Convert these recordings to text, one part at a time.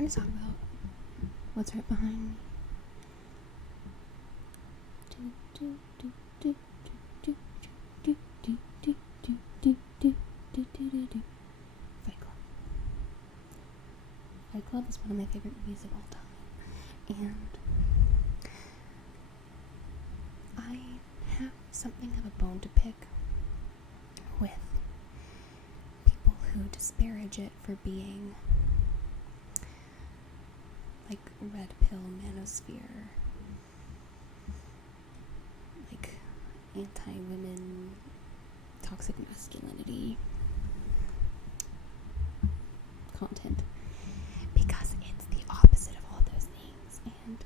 going to talk about what's right behind me. Fight Club. Fight Club is one of my favorite movies of all time, and I have something of a bone to pick with people who disparage it for being like red pill manosphere, like anti-women, toxic masculinity content, because it's the opposite of all those things, and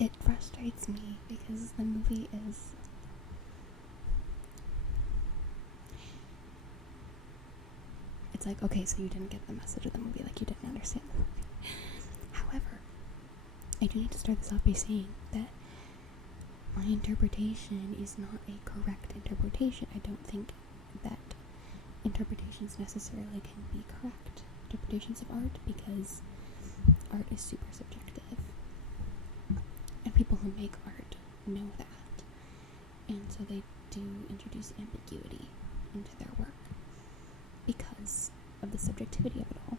it frustrates me because the movie is it's like, okay, so you didn't get the message of the movie, like you didn't understand the movie. However, I do need to start this off by saying that my interpretation is not a correct interpretation. I don't think that interpretations necessarily can be correct interpretations of art, because art is super subjective, and people who make art know that, and so they do introduce ambiguity into their work because of the subjectivity of it all.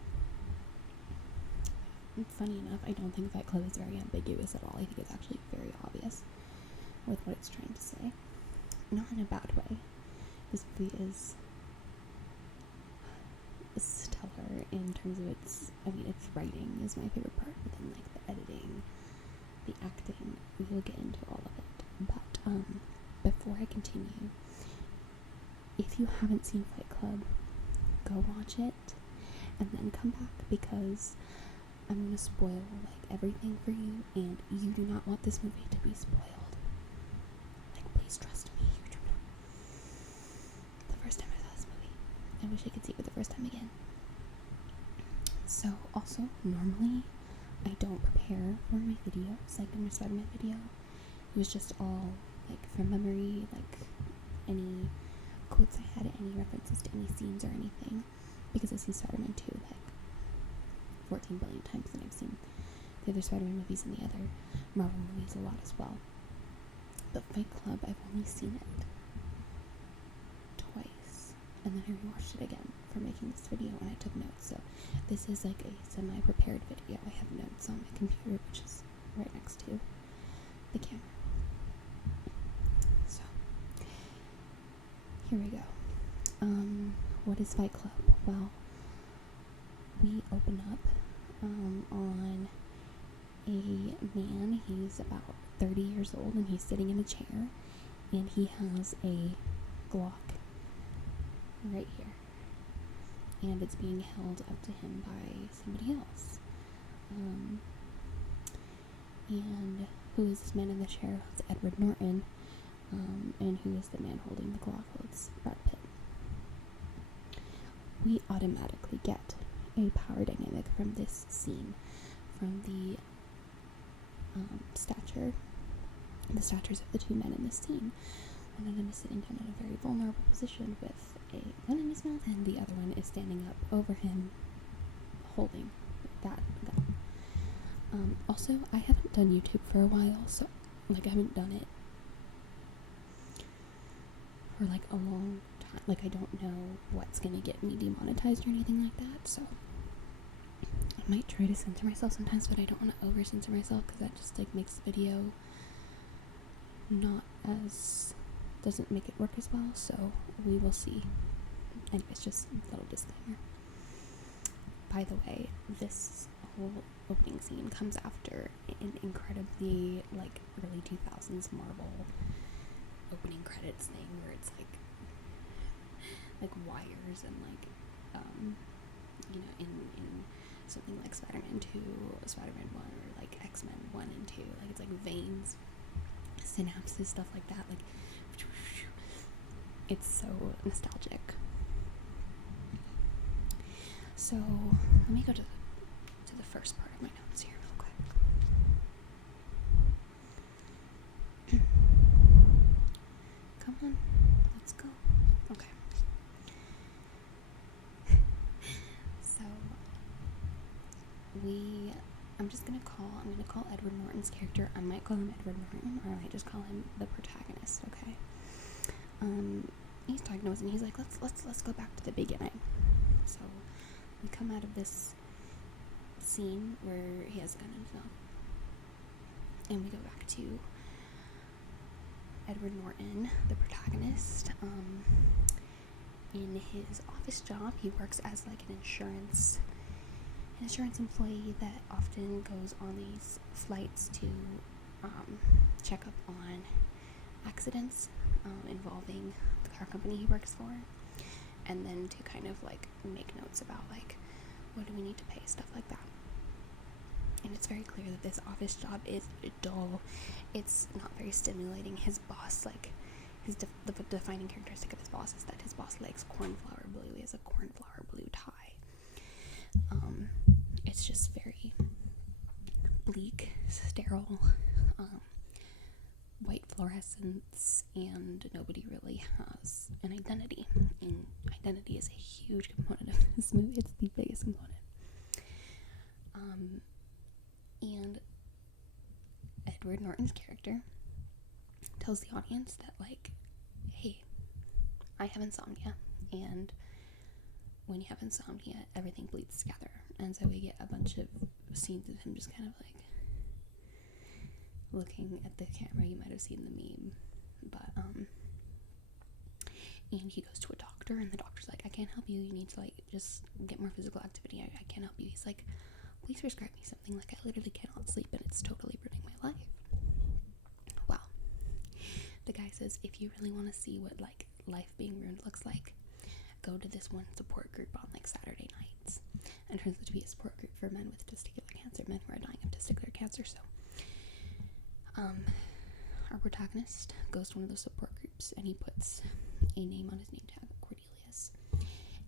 And funny enough, I don't think Fight Club is very ambiguous at all. I think it's actually very obvious with what it's trying to say. Not in a bad way. This movie is stellar in terms of its writing is my favorite part, but then like the editing, the acting, we will get into all of it. But before I continue, if you haven't seen Fight Club, go watch it and then come back, because I'm going to spoil like everything for you, and you do not want this movie to be spoiled. Like, please trust me, you do not. The first time I saw this movie, I wish I could see it for the first time again. So, also, normally, I don't prepare for my videos, like in my Spider-Man video. It was just all, like, from memory, like, any quotes I had, any references to any scenes or anything, because I see Spider-Man 2, like, 14 billion times, and I've seen the other Spider-Man movies and the other Marvel movies a lot as well. But Fight Club, I've only seen it twice, and then I rewatched it again for making this video, and I took notes. So this is like a semi-prepared video. I have notes on my computer, which is right next to the camera. So here we go. What is Fight Club? Well, we open up on a man. He's about 30 years old, and he's sitting in a chair, and he has a Glock right here, and it's being held up to him by somebody else. And who is this man in the chair? It's Edward Norton. And who is the man holding the Glock? Well, it's Brad Pitt. We automatically get a power dynamic from this scene, from the statures of the two men in this scene. One of them is sitting down in a very vulnerable position with a gun in his mouth, and the other one is standing up over him holding that gun. Also, I haven't done YouTube for a while, so like I haven't done it for like a long time. Like, I don't know what's gonna get me demonetized or anything like that, so I might try to censor myself sometimes, but I don't want to over censor myself, because that just like makes the video doesn't make it work as well, so we will see. Anyways, just a little disclaimer. By the way, this whole opening scene comes after an incredibly like early 2000s Marvel opening credits thing, where it's like wires and like in something like Spider-Man 2, Spider-Man 1, or like X-Men 1 and 2, like it's like veins, synapses, stuff like that. Like, it's so nostalgic. So let me go to the first part of my notes here real quick. Come on, let's go. Okay. So I'm gonna call Edward Norton's character, I might call him Edward Norton, or I might just call him the protagonist, okay? He's diagnosed, and he's like, let's go back to the beginning. So we come out of this scene where he has a gun in his mouth, and we go back to Edward Norton, the protagonist. In his office job, he works as like an insurance employee that often goes on these flights to check up on accidents involving the car company he works for, and then to kind of like make notes about like what do we need to pay, stuff like that. And it's very clear that this office job is dull. It's not very stimulating. His boss, like the defining characteristic of his boss is that his boss likes cornflower blue. He has a cornflower blue tie. It's just very bleak, sterile, white fluorescence, and nobody really has an identity. And identity is a huge component of this movie. It's the biggest component. And Edward Norton's character tells the audience that, like, hey, I have insomnia, and when you have insomnia, everything bleeds together. And so we get a bunch of scenes of him just kind of like looking at the camera. You might have seen the meme, but and he goes to a doctor, and the doctor's like, I can't help you, you need to like just get more physical activity. I can't help you. He's like, please prescribe me something, like I literally cannot sleep and it's totally ruining my life. Well, the guy says, if you really want to see what like life being ruined looks like, go to this one support group on like Saturday nights. And turns out to be a support group for men with testicular cancer, men who are dying of testicular cancer. So our protagonist goes to one of those support groups, and he puts a name on his name tag, Cornelius,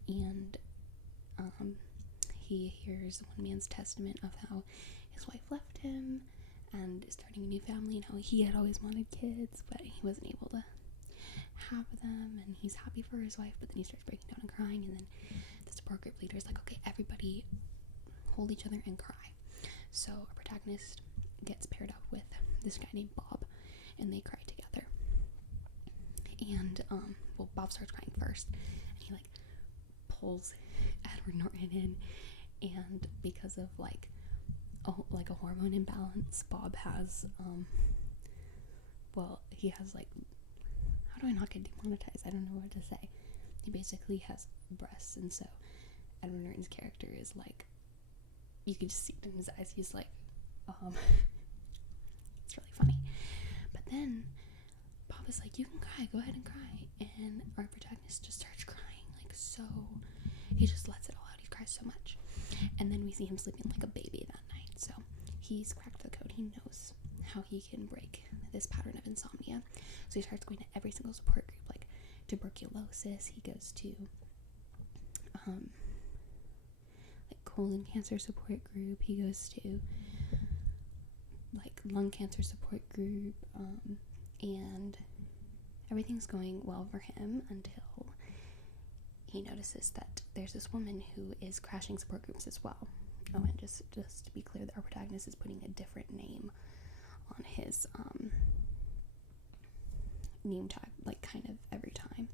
and he hears one man's testament of how his wife left him and is starting a new family, and how he had always wanted kids, but he wasn't able to have them, and he's happy for his wife, but then he starts breaking down and crying, and then the support group leader is like, okay, everybody hold each other and cry. So our protagonist gets paired up with this guy named Bob, and they cry together. And well, Bob starts crying first, and he like pulls Edward Norton in, and because of like a hormone imbalance, Bob has he has like, how do I not get demonetized? I don't know what to say. He basically has breasts, and so Edward Norton's character is like, you can just see it in his eyes. He's like, it's really funny. But then Bob is like, you can cry, go ahead and cry. And our protagonist just starts crying, like, so, he just lets it all out. He cries so much. And then we see him sleeping like a baby that night. So he's cracked the code. He knows how he can break this pattern of insomnia. So he starts going to every single support group, like tuberculosis. He goes to like colon cancer support group. He goes to like lung cancer support group, and everything's going well for him until he notices that there's this woman who is crashing support groups as well. Oh, and just to be clear, our protagonist is putting a different name on his name tag, like kind of every time.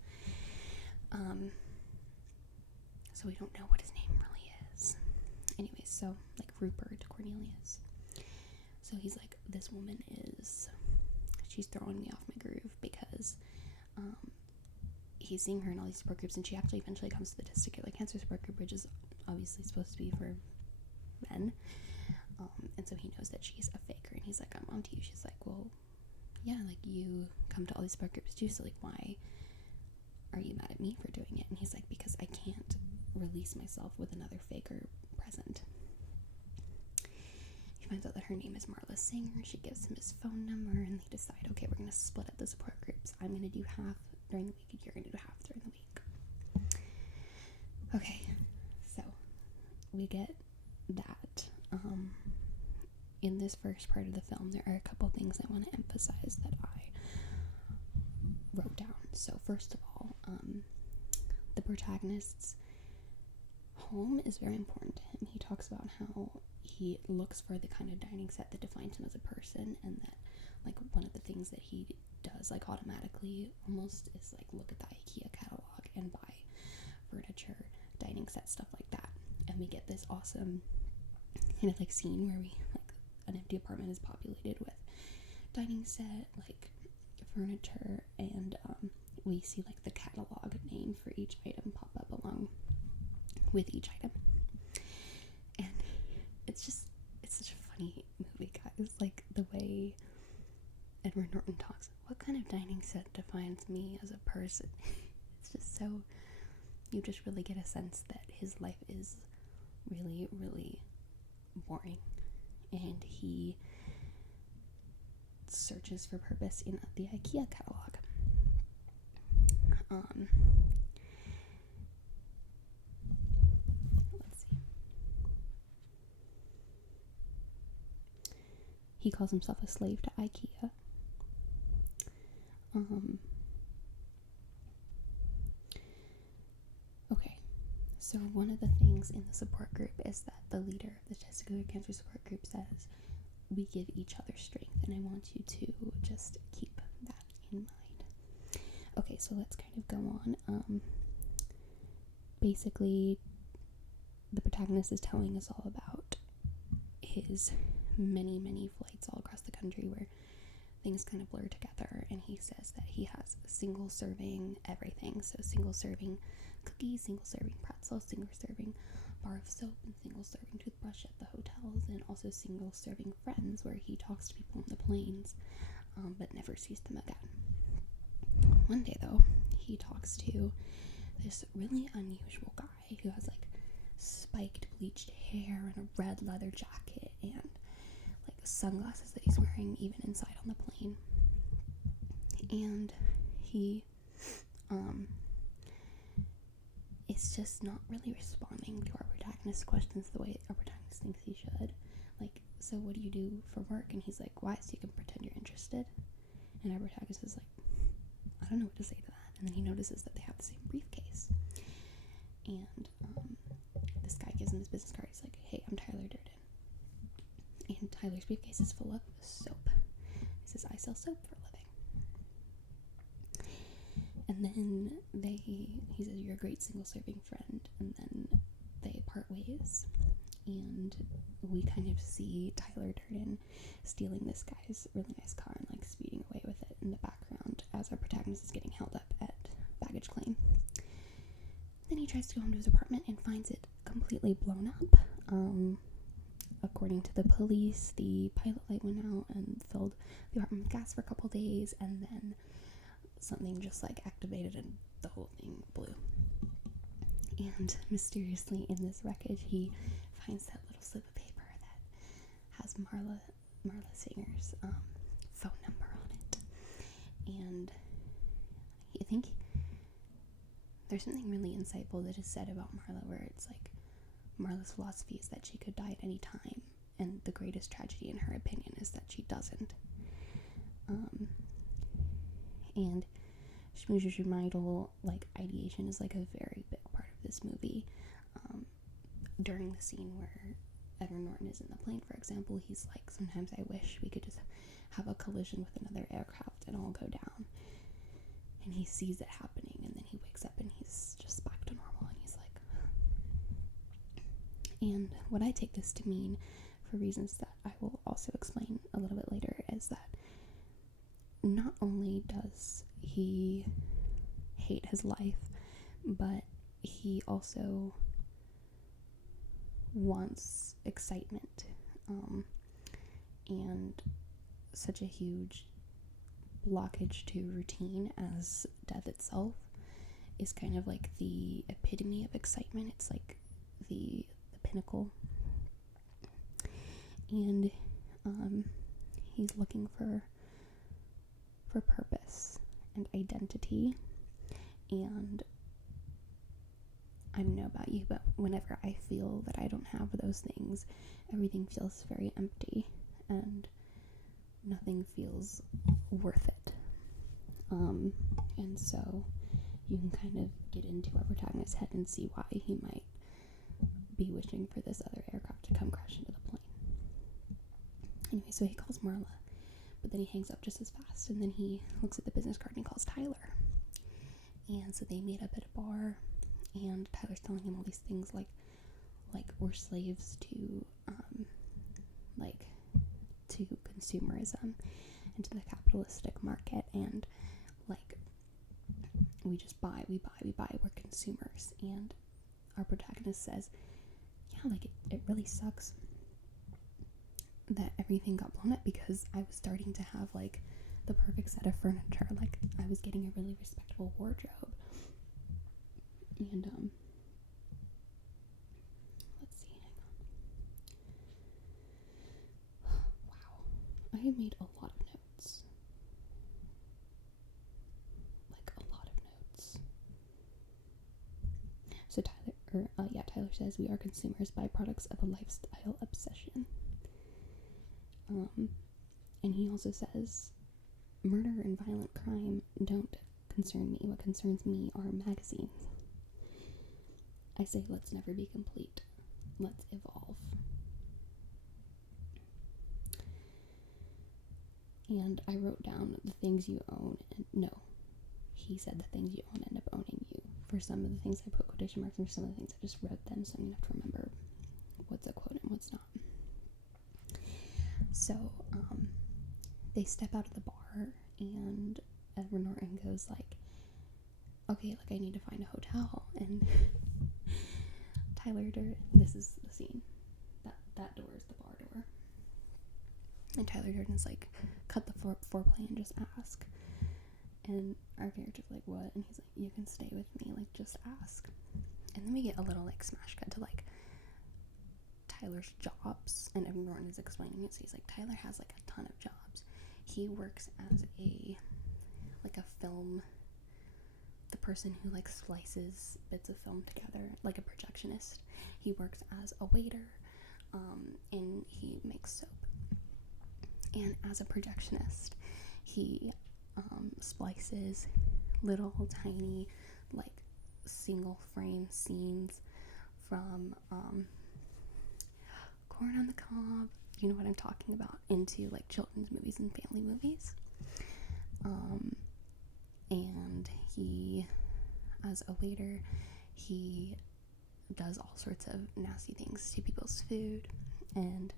So we don't know what his name really is. Anyways, so like Rupert Cornelius. So he's like, this woman she's throwing me off my groove, because he's seeing her in all these support groups, and she actually eventually comes to the testicular cancer support group, which is obviously supposed to be for men. And so he knows that she's a faker, and he's like, I'm onto you. She's like, well, yeah, like, you come to all these support groups too, so like, why are you mad at me for doing it? And he's like, because I can't release myself with another faker present. He finds out that her name is Marla Singer. She gives him his phone number, and they decide, okay, we're gonna split up the support groups. I'm gonna do half during the week, and you're gonna do half during the week. Okay, so we get that. In this first part of the film, there are a couple things I want to emphasize that I wrote down. So first of all, the protagonist's home is very important to him. He talks about how he looks for the kind of dining set that defines him as a person, and that like one of the things that he does like automatically almost is like look at the IKEA catalog and buy furniture, dining set, stuff like that. And we get this awesome kind of like scene where we like an empty apartment is populated with dining set, like furniture, and we see like the catalog name for each item pop up along with each item. And it's such a funny movie, guys. Like the way Edward Norton talks, what kind of dining set defines me as a person? It's just so, you just really get a sense that his life is really, really boring, and he searches for purpose in the IKEA catalog. Let's see. He calls himself a slave to IKEA. Okay, so one of the things in the support group is that the leader of the testicular cancer support group says, we give each other strength, and I want you to just keep that in mind. Okay, so let's kind of go on. Basically, the protagonist is telling us all about his many, many flights all across the country where things kind of blur together, and he says that he has single serving everything. So single serving cookies, single serving pretzels, single serving bar of soap, and single serving toothbrush at the hotels, and also single serving friends where he talks to people on the planes, but never sees them again. One day though, he talks to this really unusual guy who has like spiked bleached hair and a red leather jacket and like sunglasses that he's wearing even inside on the plane. And he is just not really responding to our protagonist's questions the way our protagonist thinks he should. Like, so what do you do for work? And he's like, why? So you can pretend you're interested. And our protagonist is like, I don't know what to say to that. And then he notices that they have the same briefcase. And this guy gives him his business card. He's like, hey, I'm Tyler Durden. And Tyler's briefcase is full of soap. He says, I sell soap for a living. And then he says, you're a great single-serving friend. And then they part ways. And we kind of see Tyler Durden stealing this guy's really nice car and like speeding away with it in the background as our protagonist is getting held up at baggage claim. Then he tries to go home to his apartment and finds it completely blown up. According to the police, the pilot light went out and filled the apartment with gas for a couple days, and then something just like activated and the whole thing blew. And mysteriously in this wreckage, he finds that little slip of paper that has Marla Singer's phone number on it. And I think there's something really insightful that is said about Marla, where it's like Marla's philosophy is that she could die at any time, and the greatest tragedy in her opinion is that she doesn't. And schmoozerschmoidal like ideation is like a very big part of this movie. During the scene where Edward Norton is in the plane, for example, he's like, sometimes I wish we could just have a collision with another aircraft and all go down. And he sees it happening, and then he wakes up and he's just back to normal, and he's like, and what I take this to mean, for reasons that I will also explain a little bit later, is that not only does he hate his life, but he also wants excitement, and such a huge blockage to routine as death itself is kind of like the epitome of excitement. It's like the pinnacle, and he's looking for purpose and identity. And I don't know about you, but whenever I feel that I don't have those things, everything feels very empty and nothing feels worth it. And so you can kind of get into our protagonist's head and see why he might be wishing for this other aircraft to come crash into the plane. Anyway, so he calls Marla, but then he hangs up just as fast, and then he looks at the business card and calls Tyler. And so they meet up at a bar, and Tyler's telling him all these things like we're slaves to to consumerism and to the capitalistic market, and like we just buy, we're consumers. And our protagonist says, yeah, like it really sucks that everything got blown up, because I was starting to have like the perfect set of furniture, like I was getting a really respectable wardrobe. And let's see, hang on. Wow, I have made a lot of notes, like a lot of notes. So Tyler says we are consumers, byproducts of a lifestyle obsession. And he also says murder and violent crime don't concern me. What concerns me are magazines. I say let's never be complete. Let's evolve. And I wrote down the things you own, and no, he said the things you own end up owning you. For some of the things I put quotation marks, and for some of the things I just wrote them, so I'm gonna have to remember what's a quote and what's not. So they step out of the bar, and Edward Norton goes like, okay, like I need to find a hotel. And Tyler Durden, this is the scene, that door is the bar door, and Tyler Durden's like, cut the foreplay and just ask. And our character's like, what? And he's like, you can stay with me, like just ask. And then we get a little like smash cut to like Tyler's jobs, and Edward Norton is explaining it. So he's like, Tyler has like a ton of jobs. He works as a film, the person who like slices bits of film together, like a projectionist. He works as a waiter, and he makes soap. And as a projectionist, he splices little tiny like single frame scenes from Corn on the Cob, you know what I'm talking about, into like children's movies and family movies. And he, as a waiter, he does all sorts of nasty things to people's food. And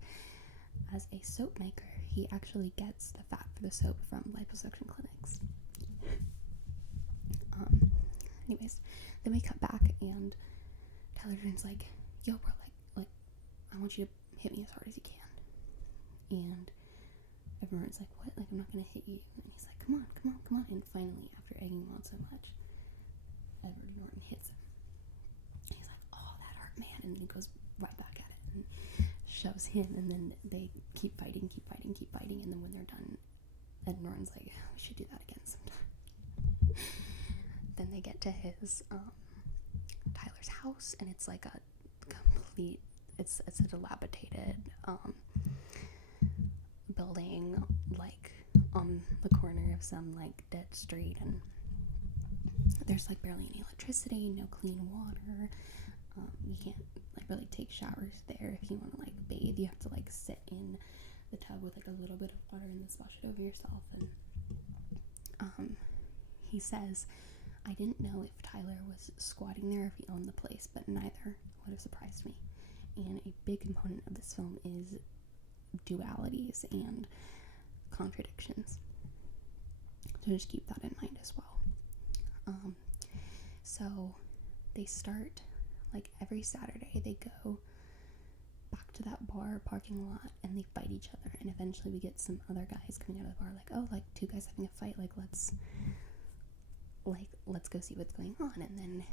as a soap maker, he actually gets the fat for the soap from liposuction clinics. Anyways, then we cut back, and Tyler Durden's like, yo bro, like I want you to hit me as hard as you can. And everyone's like, what? Like, I'm not gonna hit you. And he's like, come on. And finally, after egging him on so much, Edward Norton hits him. And he's like, oh, that hurt, man. And then he goes right back at it and shoves him. And then they keep fighting. And then when they're done, Ed Norton's like, we should do that again sometime. Then they get to his, Tyler's house, and it's like a complete, it's a dilapidated, building, like on the corner of some like dead street, and there's like barely any electricity, no clean water. You can't like really take showers there. If you want to like bathe, you have to like sit in the tub with like a little bit of water and then splash it over yourself. And he says, I didn't know if Tyler was squatting there or if he owned the place, but neither would have surprised me. And a big component of this film is dualities and contradictions, so just keep that in mind as well. So they start, like every Saturday they go back to that bar parking lot and they fight each other, and eventually we get some other guys coming out of the bar like, oh, like two guys having a fight, like let's go see what's going on. And then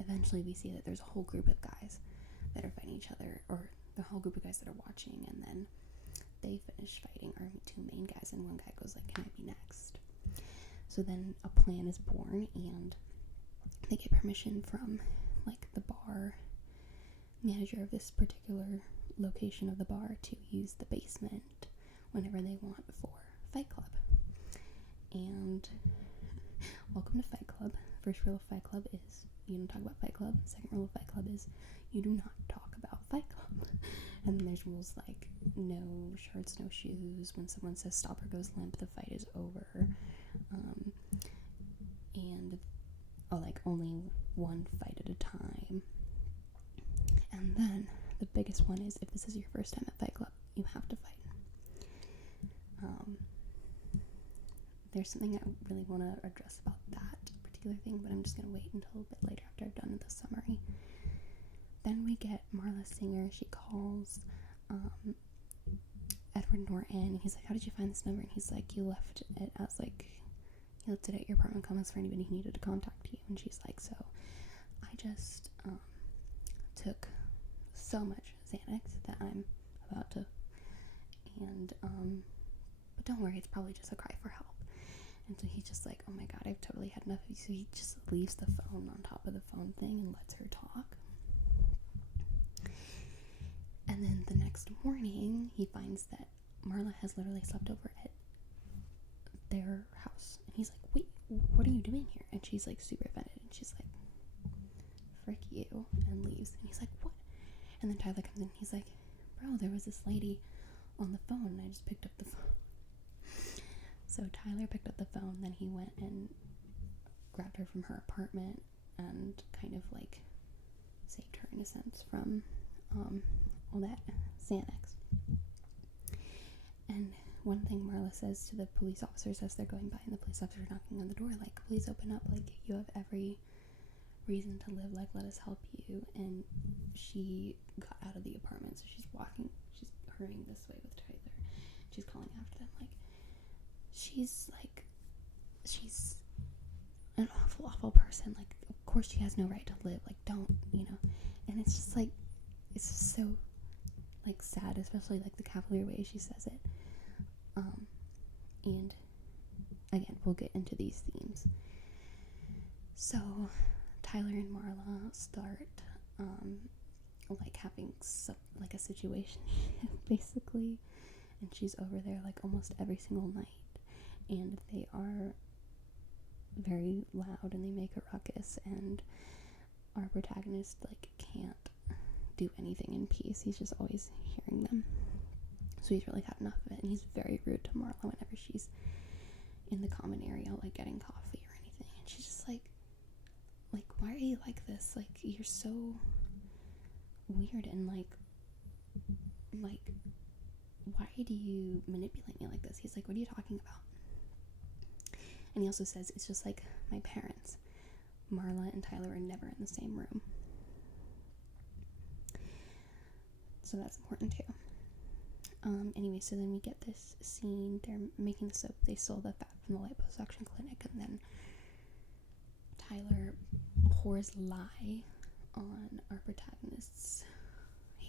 eventually we see that there's a whole group of guys that are fighting each other, or the whole group of guys that are watching, and then they finish fighting our two main guys, and one guy goes like, can I be next? So then a plan is born, and they get permission from like the bar manager of this particular location of the bar to use the basement whenever they want for Fight Club. And welcome to Fight Club. First rule of Fight Club is you don't talk about Fight Club. Second rule of Fight Club is you do not talk about Fight Club. And then there's rules like no shirts, no shoes. When someone says stop or goes limp, the fight is over. And like only one fight at a time. And then the biggest one is if this is your first time at Fight Club, you have to fight. There's something I really want to address about that particular thing, but I'm just going to wait until a little bit later after I've done the summary. Then we get Marla Singer. She calls Edward Norton. He's like, how did you find this number? And he's like, you left it as like, you left it at your apartment complex for anybody who needed to contact you. And she's like, so I just took so much Xanax that I'm about to, and but don't worry, it's probably just a cry for help. And so he's just like, oh my god, I've totally had enough of you. So he just leaves the phone on top of the phone thing and lets her talk. And then the next morning, he finds that Marla has literally slept over at their house. And he's like, wait, what are you doing here? And she's like super offended. And she's like, frick you. And leaves. And he's like, what? And then Tyler comes in and he's like, bro, there was this lady on the phone. And I just picked up the phone. So Tyler picked up the phone, then he went and grabbed her from her apartment and kind of like saved her in a sense from all that Xanax. And one thing Marla says to the police officers as they're going by, and the police officers are knocking on the door, like, please open up, like, you have every reason to live, like, let us help you. And she got out of the apartment, so she's hurrying this way with Tyler. She's calling after them, like, she's an awful person. Like, of course she has no right to live. Like, don't, And it's just like, it's just so, like, sad, especially, like, the cavalier way she says it. And, again, we'll get into these themes. So, Tyler and Marla start, like, having a situation, basically. And she's over there, like, almost every single night. And they are very loud and they make a ruckus, and our protagonist, like, can't do anything in peace. He's just always hearing them. So he's really had enough of it, and he's very rude to Marla whenever she's in the common area, like, getting coffee or anything. And she's just like, why are you like this? Like, you're so weird, and like, why do you manipulate me like this? He's like, what are you talking about? And he also says, it's just like my parents. Marla and Tyler are never in the same room. So that's important too. Anyway, so then we get this scene. They're making the soap. They stole the fat from the liposuction clinic, and then Tyler pours lye on our protagonist's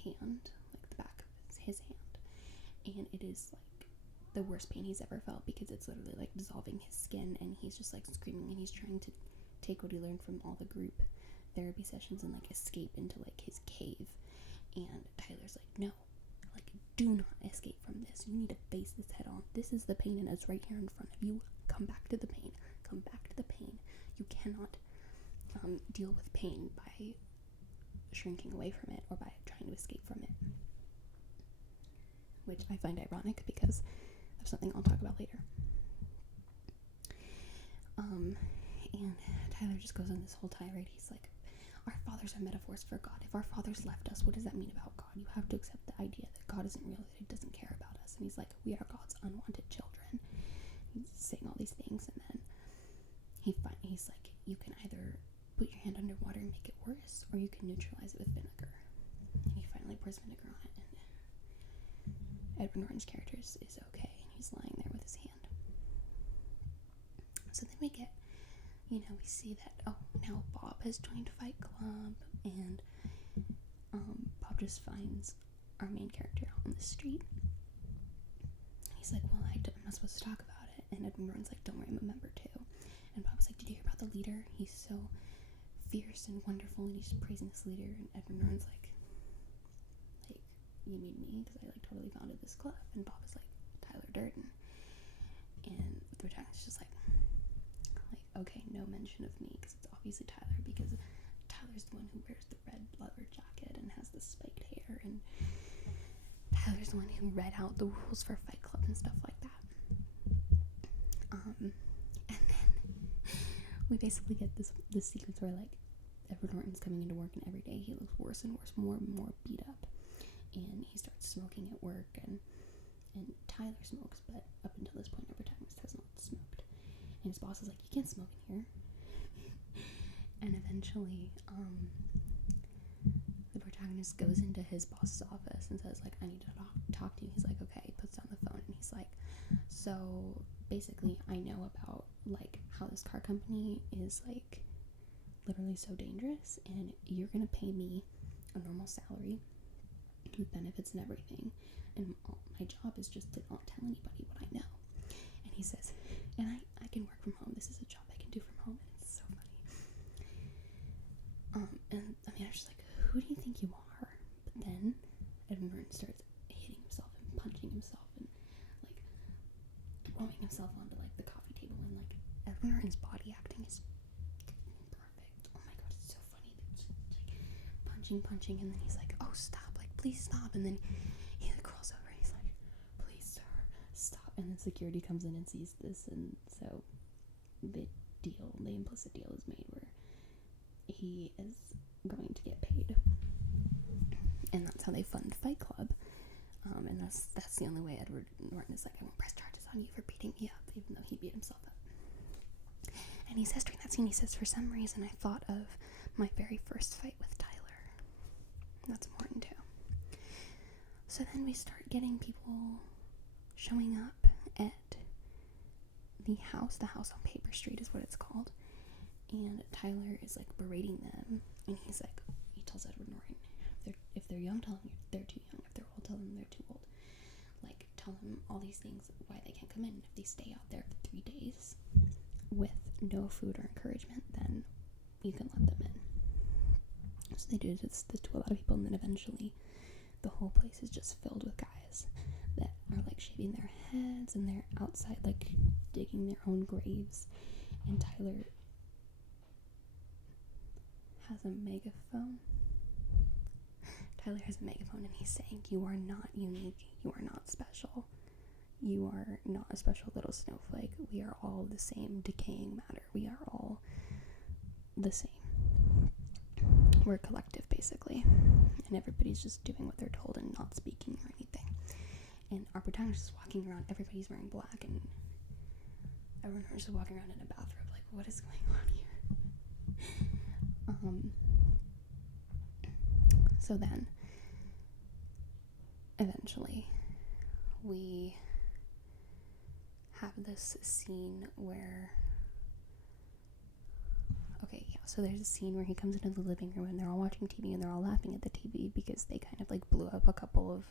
hand, like the back of his hand, and it is like the worst pain he's ever felt, because it's literally like dissolving his skin, and he's just like screaming, and he's trying to take what he learned from all the group therapy sessions and like escape into like his cave. And Tyler's like, no, like, do not escape from this. You need to face this head on. This is the pain, and it's right here in front of you. Come back to the pain. Come back to the pain. You cannot deal with pain by shrinking away from it or by trying to escape from it, which I find ironic because of something I'll talk about later. And Tyler just goes on this whole tirade. He's like, our fathers are metaphors for God. If our fathers left us, what does that mean about God? You have to accept the idea that God isn't real, that he doesn't care about us. And he's like, we are God's unwanted children. He's saying all these things, and then he's like, you can either put your hand underwater and make it worse, or you can neutralize it with vinegar. And he finally pours vinegar on it, and Edward Norton's character is okay, and he's lying there with his hand. So then we get, we see that, now Bob has joined Fight Club, and Bob just finds our main character out on the street. And he's like, well, I'm not supposed to talk about it. And Edward Norton's like, don't worry, I'm a member too. And Bob's like, did you hear about the leader? He's so fierce and wonderful, and he's just praising this leader. And Edward Norton's like, you need me, because I totally founded this club. And Bob is like, Tyler Durden. And the protagonist is just like, okay, no mention of me, because it's obviously Tyler, because Tyler's the one who wears the red leather jacket and has the spiked hair, and Tyler's the one who read out the rules for Fight Club and stuff like that. And then we basically get this sequence where, like, Edward Norton's coming into work, and every day he looks worse and worse, more and more beat up. And he starts smoking at work, and Tyler smokes, but up until this point, our protagonist has not smoked. And his boss is like, you can't smoke in here. And eventually, the protagonist goes into his boss's office and says, like, I need to talk to you. He's like, okay. He puts down the phone, and he's like, so basically, I know about, like, how this car company is, like, literally so dangerous, and you're gonna pay me a normal salary with benefits and everything, and my job is just to not tell anybody what I know. And he says, and I can work from home. This is a job I can do from home. And it's so funny. And I mean, I was just like, who do you think you are? But then Edward Norton starts hitting himself and punching himself and, like, throwing himself onto, like, the coffee table, and, like, Edward Norton's body acting is perfect. Oh my god, it's so funny. It's like punching, and then he's like, oh, stop, like, please stop. And then he, like, crawls over and he's like, please, sir, stop. And then security comes in and sees this, and so the implicit deal is made where he is going to get paid, and that's how they fund Fight Club. And that's the only way Edward Norton is like, I won't press charges on you for beating me up, even though he beat himself up. And he says during that scene, he says, for some reason I thought of my very first fight with Tyler. That's important too. So then we start getting people showing up at the house on Paper Street is what it's called. And Tyler is, like, berating them, and he's like, he tells Edward Norton, if they're young, tell them they're too young. If they're old, tell them they're too old. Like, tell them all these things, why they can't come in. If they stay out there for 3 days with no food or encouragement, then you can let them in. So they do this to a lot of people, and then eventually the whole place is just filled with guys that are, like, shaving their heads, and they're outside, like, digging their own graves. And Tyler has a megaphone. And he's saying, you are not unique, you are not special, you are not a special little snowflake, we are all the same decaying matter, we are all the same, we're a collective basically, and everybody's just doing what they're told and not speaking or anything. And our protagonist is walking around, everybody's wearing black, and everyone's just walking around in a bathrobe, like, what is going on here? So then, eventually, we have this scene where, so there's a scene where he comes into the living room and they're all watching TV and they're all laughing at the TV because they kind of, like, blew up a couple of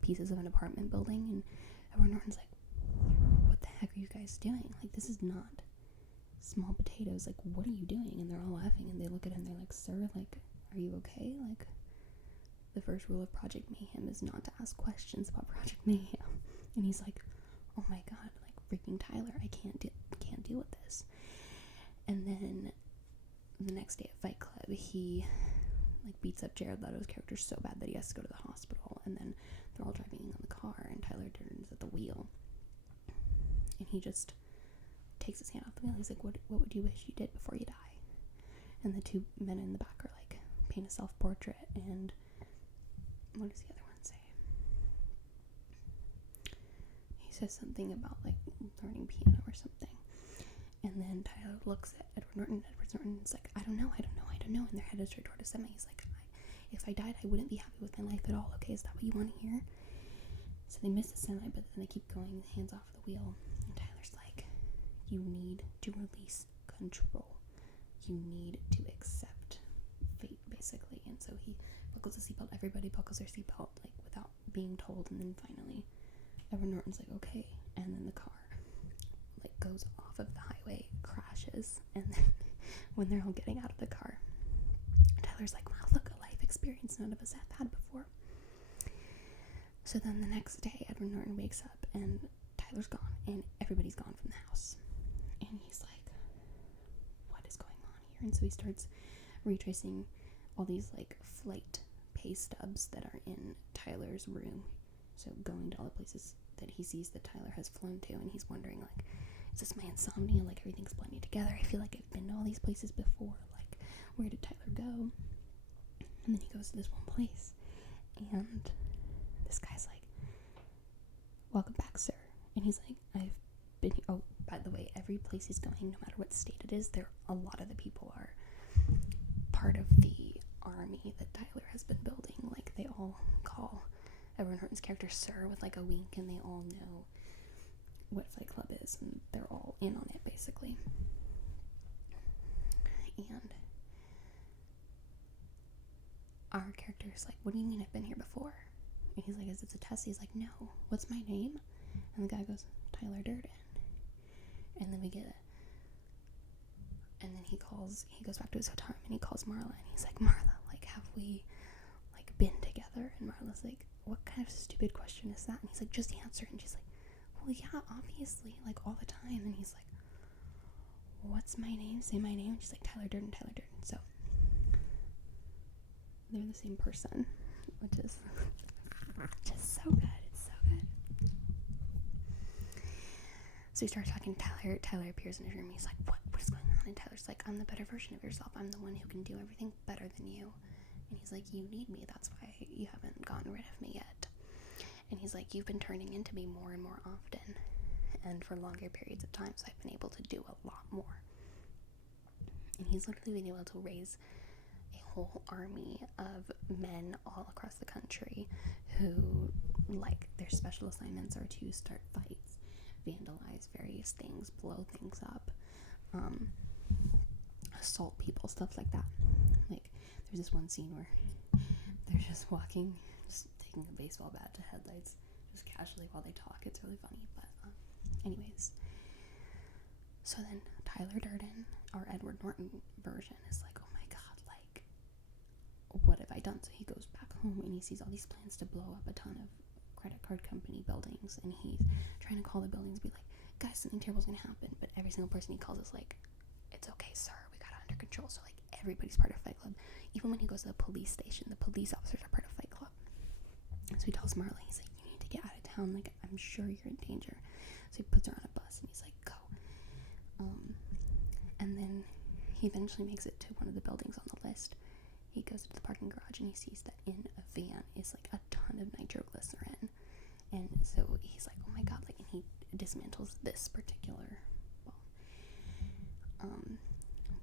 pieces of an apartment building, and Edward Norton's like, what the heck are you guys doing? Like, this is not small potatoes, like, what are you doing? And they're all laughing, and they look at him, they're like, sir, like, are you okay? Like, the first rule of Project Mayhem is not to ask questions about Project Mayhem. And he's like, oh my god, like, freaking Tyler, I can't deal with this. And then the next day at Fight Club, he, like, beats up Jared Leto's character so bad that he has to go to the hospital, and then they're all driving in the car, and Tyler Durden's at the wheel, and he just takes his hand off the wheel. He's like, what would you wish you did before you die? And the two men in the back are like, paint a self-portrait, and what does the other one say? He says something about, like, learning piano or something. And then Tyler looks at Edward Norton. Edward Norton's like, I don't know. And they're headed straight toward a semi. He's like, if I died, I wouldn't be happy with my life at all. Okay, is that what you want to hear? So they miss the semi, but then they keep going, hands off the wheel. And Tyler's like, you need to release control. You need to accept fate, basically. And so he buckles the seatbelt. Everybody buckles their seatbelt, like, without being told. And then finally, Edward Norton's like, okay. And then the car, like, goes off of the highway, crashes. And then when they're all getting out of the car, Tyler's like, wow, look, a life experience none of us have had before. So then the next day, Edward Norton wakes up and Tyler's gone and everybody's gone from the house. And he's like, what is going on here? And so he starts retracing all these, like, flight pay stubs that are in Tyler's room. So going to all the places that he sees that Tyler has flown to, and he's wondering, like, is this my insomnia? Like, everything's blending together. I feel like I've been to all these places before. Like, where did Tyler go? And then he goes to this one place, and this guy's like, welcome back, sir. And he's like, I've been, oh, by the way, every place he's going, no matter what state it is, a lot of the people are part of the army that Tyler has been building. Like, they all call Edward Norton's character sir with like a wink, and they all know what Fight Club is, and they're all in on it, basically. And our character's like, what do you mean I've been here before? And he's like, is this a test? He's like, no. What's my name? And the guy goes, Tyler Durden. And then we get it. And then he goes back to his hotel room, and he calls Marla, and he's like, Marla, like, have we, like, been together? And Marla's like, what kind of stupid question is that? And he's like, just answer it. And she's like, well, yeah, obviously, like, all the time. And he's like, what's my name? Say my name. And she's like, Tyler Durden, Tyler Durden. So they're the same person, which is just so good. It's so good. So he starts talking to Tyler. Tyler appears in his room. He's like, what is going on? And Tyler's like, I'm the better version of yourself. I'm the one who can do everything better than you. And he's like, you need me. That's why you haven't gotten rid of me yet. And he's like, you've been turning into me more and more often. And for longer periods of time, so I've been able to do a lot more. And he's literally been able to raise a whole army of men all across the country who, like, their special assignments are to start fights, vandalize various things, blow things up, assault people, stuff like that. Like, there's this one scene where they're just walking, just taking a baseball bat to headlights, just casually while they talk. It's really funny, but anyways. So then Tyler Durden, our Edward Norton version, is like, oh my god, like, what have I done? So he goes back home, and he sees all these plans to blow up a ton of credit card company buildings, and he's trying to call the buildings, be like, guys, something terrible's gonna happen. But every single person he calls is like, it's okay, sir, we got it under control. So, like, everybody's part of Fight Club. Even when he goes to the police station, the police officers are part of Fight Club. So he tells Marla, he's like, you need to get out of town, like, I'm sure you're in danger. So he puts her on a bus, and he's like, go. And then he eventually makes it to one of the buildings on the list. He goes to the parking garage, and he sees that in a van is like a ton of nitroglycerin. And so he's like, oh my god, like, and he dismantles this particular bomb.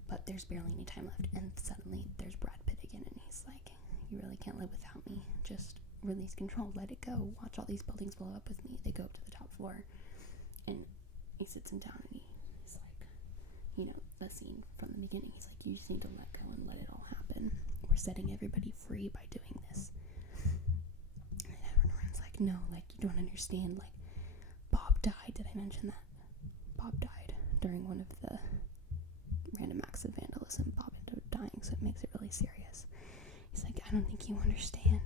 But there's barely any time left, and suddenly there's Brad Pitt again, and he's like, you really can't live without me. Just release control, let it go. Watch all these buildings blow up with me. They go up to the top floor, and he sits him down, and he's like, you know, the scene from the beginning. He's like, you just need to let go and let it all happen. We're setting everybody free by doing this. And everyone's like, no, like, you don't understand. Like, Bob died. Did I mention that? Bob died during one of the random acts of vandalism. Bob ended up dying, so it makes it really serious. He's like, I don't think you understand.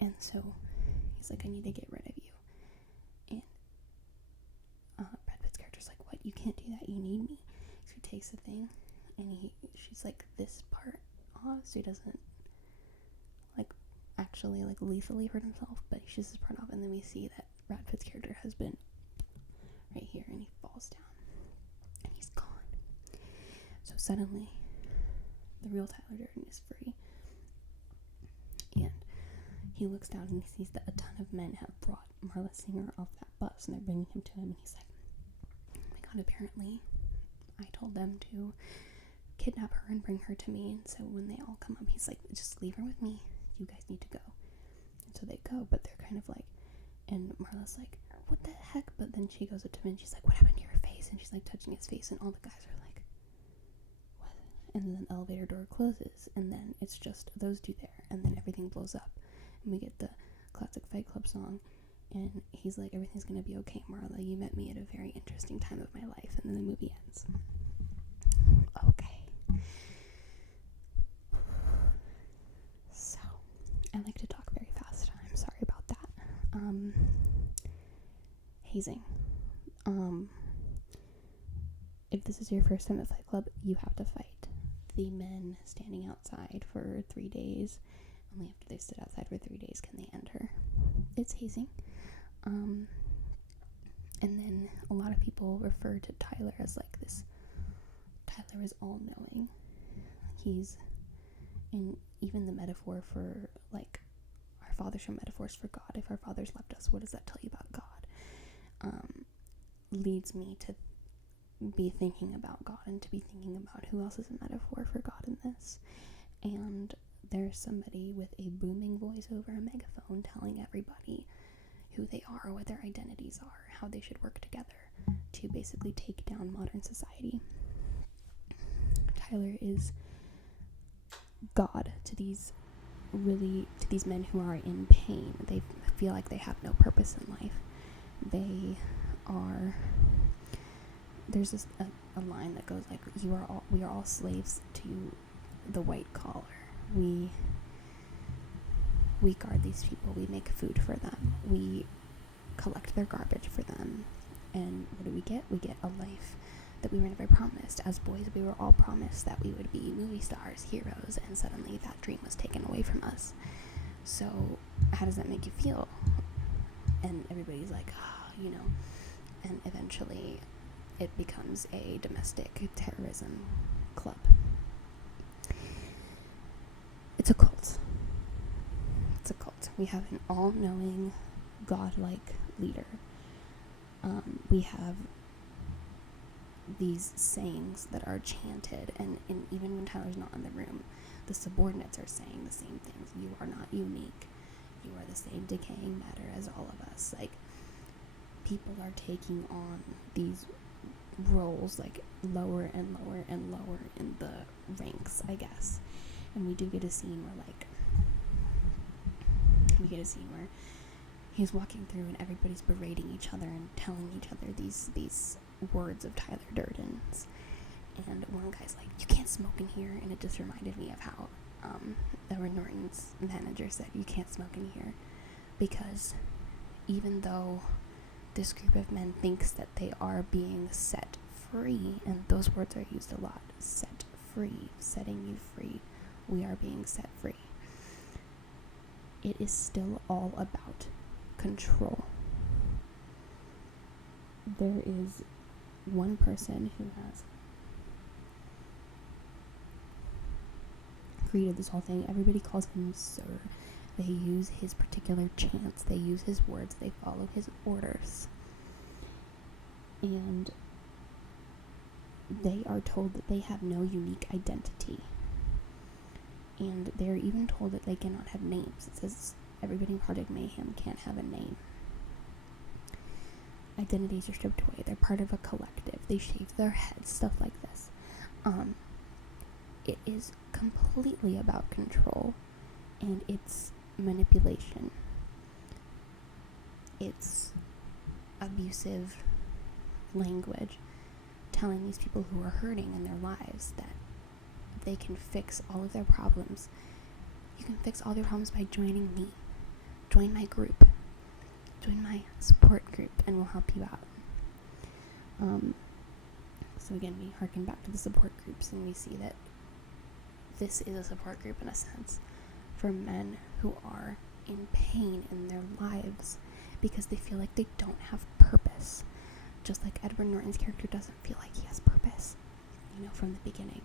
And so he's like, I need to get rid of you. And Brad Pitt's character's like, what? You can't do that. You need me. So he takes the thing, and she's like, this part off, so he doesn't, like, actually, like, lethally hurt himself, but he shoots this part off, and then we see that Brad Pitt's character has been right here, and he falls down, and he's gone. So suddenly, the real Tyler Durden is free, and he looks down, and he sees that a ton of men have brought Marla Singer off that bus, and they're bringing him to him, and he's like, oh my god, apparently I told them to kidnap her and bring her to me, and so when they all come up, he's like, just leave her with me, you guys need to go. And so they go, but they're kind of like, and Marla's like, what the heck? But then she goes up to him, and she's like, what happened to your face? And she's like touching his face, and all the guys are like, what? And then the elevator door closes, and then it's just those two there, and then everything blows up, and we get the classic Fight Club song, and he's like, everything's gonna be okay, Marla, you met me at a very interesting time of my life. And then the movie ends. Okay. So, I like to talk very fast. I'm sorry about that. Hazing. If this is your first time at Fight Club, you have to fight. The men standing outside for 3 days, only after they stood outside for 3 days can they enter. It's hazing. And then a lot of people refer to Tyler as like this. Tyler is all-knowing. And even the metaphor for, like, our fathers are metaphors for God. If our fathers left us, what does that tell you about God? Leads me to be thinking about God and to be thinking about who else is a metaphor for God in this. And there's somebody with a booming voice over a megaphone telling everybody who they are, what their identities are, how they should work together to basically take down modern society. Tyler is God to these men who are in pain. They feel like they have no purpose in life. There's a line that goes like, we are all slaves to the white collar. We guard these people, we make food for them, we collect their garbage for them, and what do we get? We get a life that we were never promised. As boys, we were all promised that we would be movie stars, heroes, and suddenly that dream was taken away from us. So how does that make you feel? And everybody's like, and eventually it becomes a domestic terrorism club. It's a cult. We have an all-knowing, godlike leader. We have these sayings that are chanted, and even when Tyler's not in the room, the subordinates are saying the same things. You are not unique. You are the same decaying matter as all of us. Like, people are taking on these roles, like, lower and lower and lower in the ranks, I guess. And we do get a scene where, he's walking through and everybody's berating each other and telling each other these words of Tyler Durden's. And one guy's like, you can't smoke in here. And it just reminded me of how Edward Norton's manager said, you can't smoke in here. Because even though this group of men thinks that they are being set free, and those words are used a lot, set free, setting you free, we are being set free, it is still all about control. There is one person who has created this whole thing. Everybody calls him Sir. They use his particular chants. They use his words. They follow his orders. And they are told that they have no unique identity. And they're even told that they cannot have names. It says everybody in Project Mayhem can't have a name. Identities are stripped away. They're part of a collective. They shave their heads, stuff like this. It is completely about control, and it's manipulation. It's abusive language, telling these people who are hurting in their lives that they can fix all of their problems. You can fix all your problems by joining me. Join my group. Join my support group, and we'll help you out. So again, we harken back to the support groups, and we see that this is a support group in a sense for men who are in pain in their lives because they feel like they don't have purpose. Just like Edward Norton's character doesn't feel like he has purpose, from the beginning.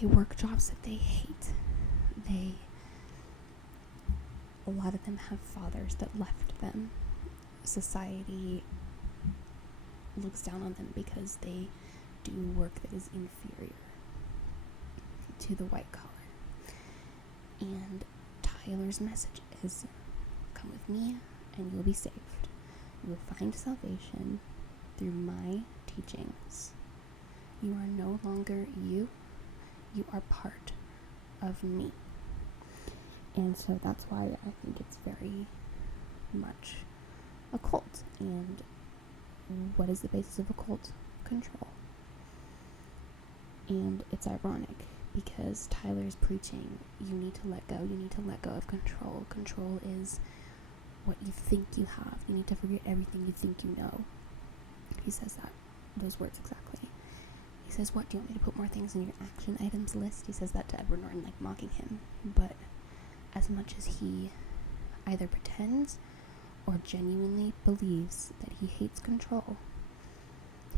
They work jobs that they hate. A lot of them have fathers that left them. Society looks down on them because they do work that is inferior to the white collar. And Tyler's message is, come with me and you'll be saved. You will find salvation through my teachings. You are no longer you. You are part of me. And so that's why I think it's very much a cult. And what is the basis of a cult? Control. And it's ironic because Tyler's preaching, you need to let go. You need to let go of control. Control is what you think you have. You need to forget everything you think you know. He says those words exactly. He says, what, do you want me to put more things in your action items list? He says that to Edward Norton, like mocking him. But as much as he either pretends or genuinely believes that he hates control,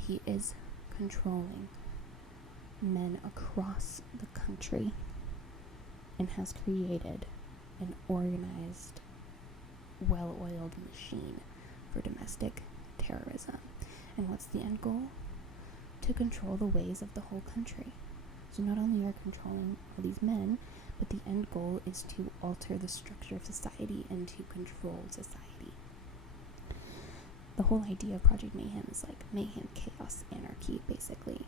he is controlling men across the country and has created an organized, well-oiled machine for domestic terrorism. And what's the end goal? To control the ways of the whole country. So not only are controlling all these men, but the end goal is to alter the structure of society and to control society. The whole idea of Project Mayhem is like mayhem, chaos, anarchy, basically.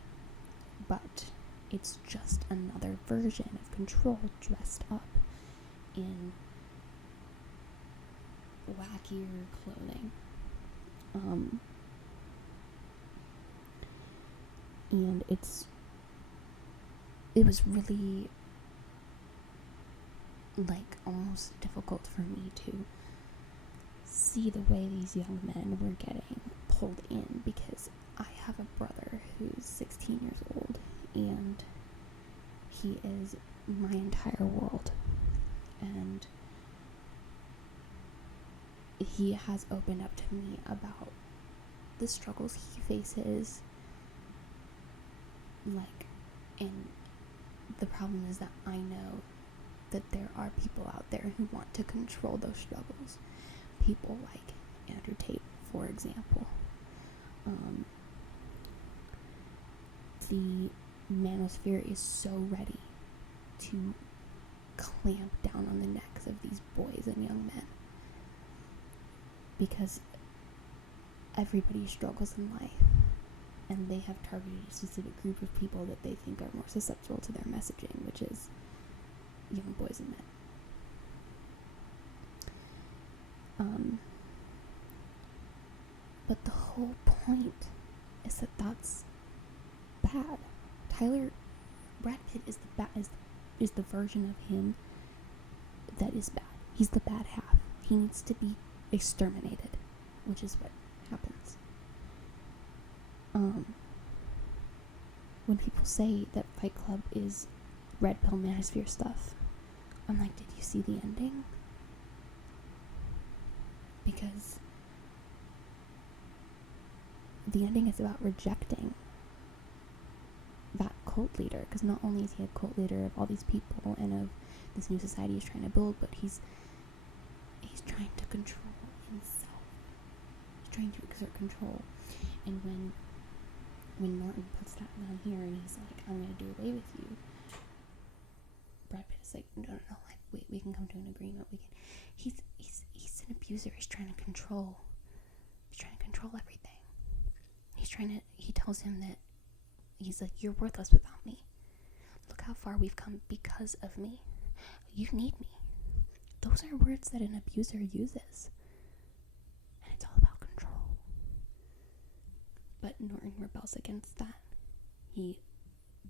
But it's just another version of control dressed up in wackier clothing. And it was really like almost difficult for me to see the way these young men were getting pulled in, because I have a brother who's 16 years old and he is my entire world, and he has opened up to me about the struggles he faces, like, and the problem is that I know that there are people out there who want to control those struggles. People like Andrew Tate, for example. The manosphere is so ready to clamp down on the necks of these boys and young men, because everybody struggles in life, and they have targeted a specific group of people that they think are more susceptible to their messaging, which is young boys and men. But the whole point is that that's bad. Brad Pitt is the version of him that is bad. He's the bad half. He needs to be exterminated, which is what happens. When people say that Fight Club is red pill manosphere stuff, I'm like, did you see the ending? Because the ending is about rejecting that cult leader, because not only is he a cult leader of all these people and of this new society he's trying to build, but he's trying to control himself. He's trying to exert control. And when Norton puts that down here and he's like, I'm going to do away with you, Brad Pitt is like, no, like, wait, we can come to an agreement. He's an abuser. He's trying to control everything. He tells him that, he's like, you're worthless without me. Look how far we've come because of me. You need me. Those are words that an abuser uses. And it's all about control. But Norton rebels against that. He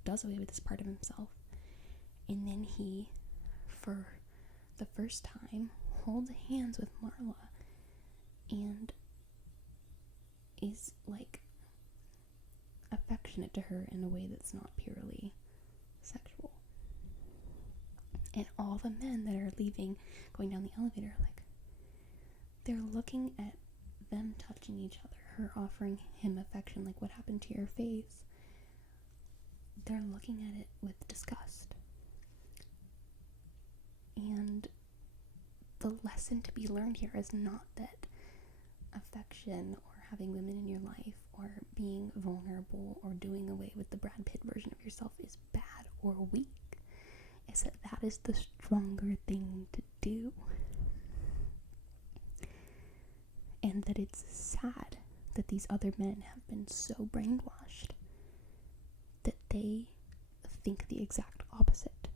does away with this part of himself. And then he, for the first time, holds hands with Marla and is like affectionate to her in a way that's not purely sexual. And all the men that are leaving, going down the elevator, like, they're looking at them touching each other, her offering him affection, like, what happened to your face? They're looking at it with disgust. And the lesson to be learned here is not that affection or having women in your life or being vulnerable or doing away with the Brad Pitt version of yourself is bad or weak. Is that is the stronger thing to do. And that it's sad that these other men have been so brainwashed that they think the exact opposite.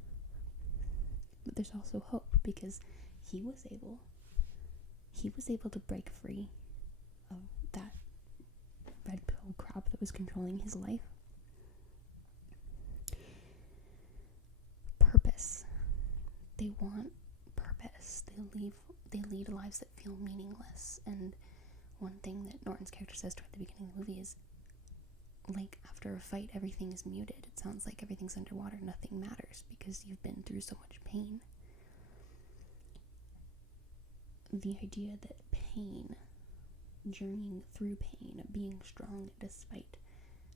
But there's also hope, because he was able to break free of that red pill crap that was controlling his life. Purpose. They want purpose. They lead lives that feel meaningless. And one thing that Norton's character says toward the beginning of the movie is, like after a fight, everything is muted. It sounds like everything's underwater. Nothing matters because you've been through so much pain. The idea that pain, journeying through pain, being strong despite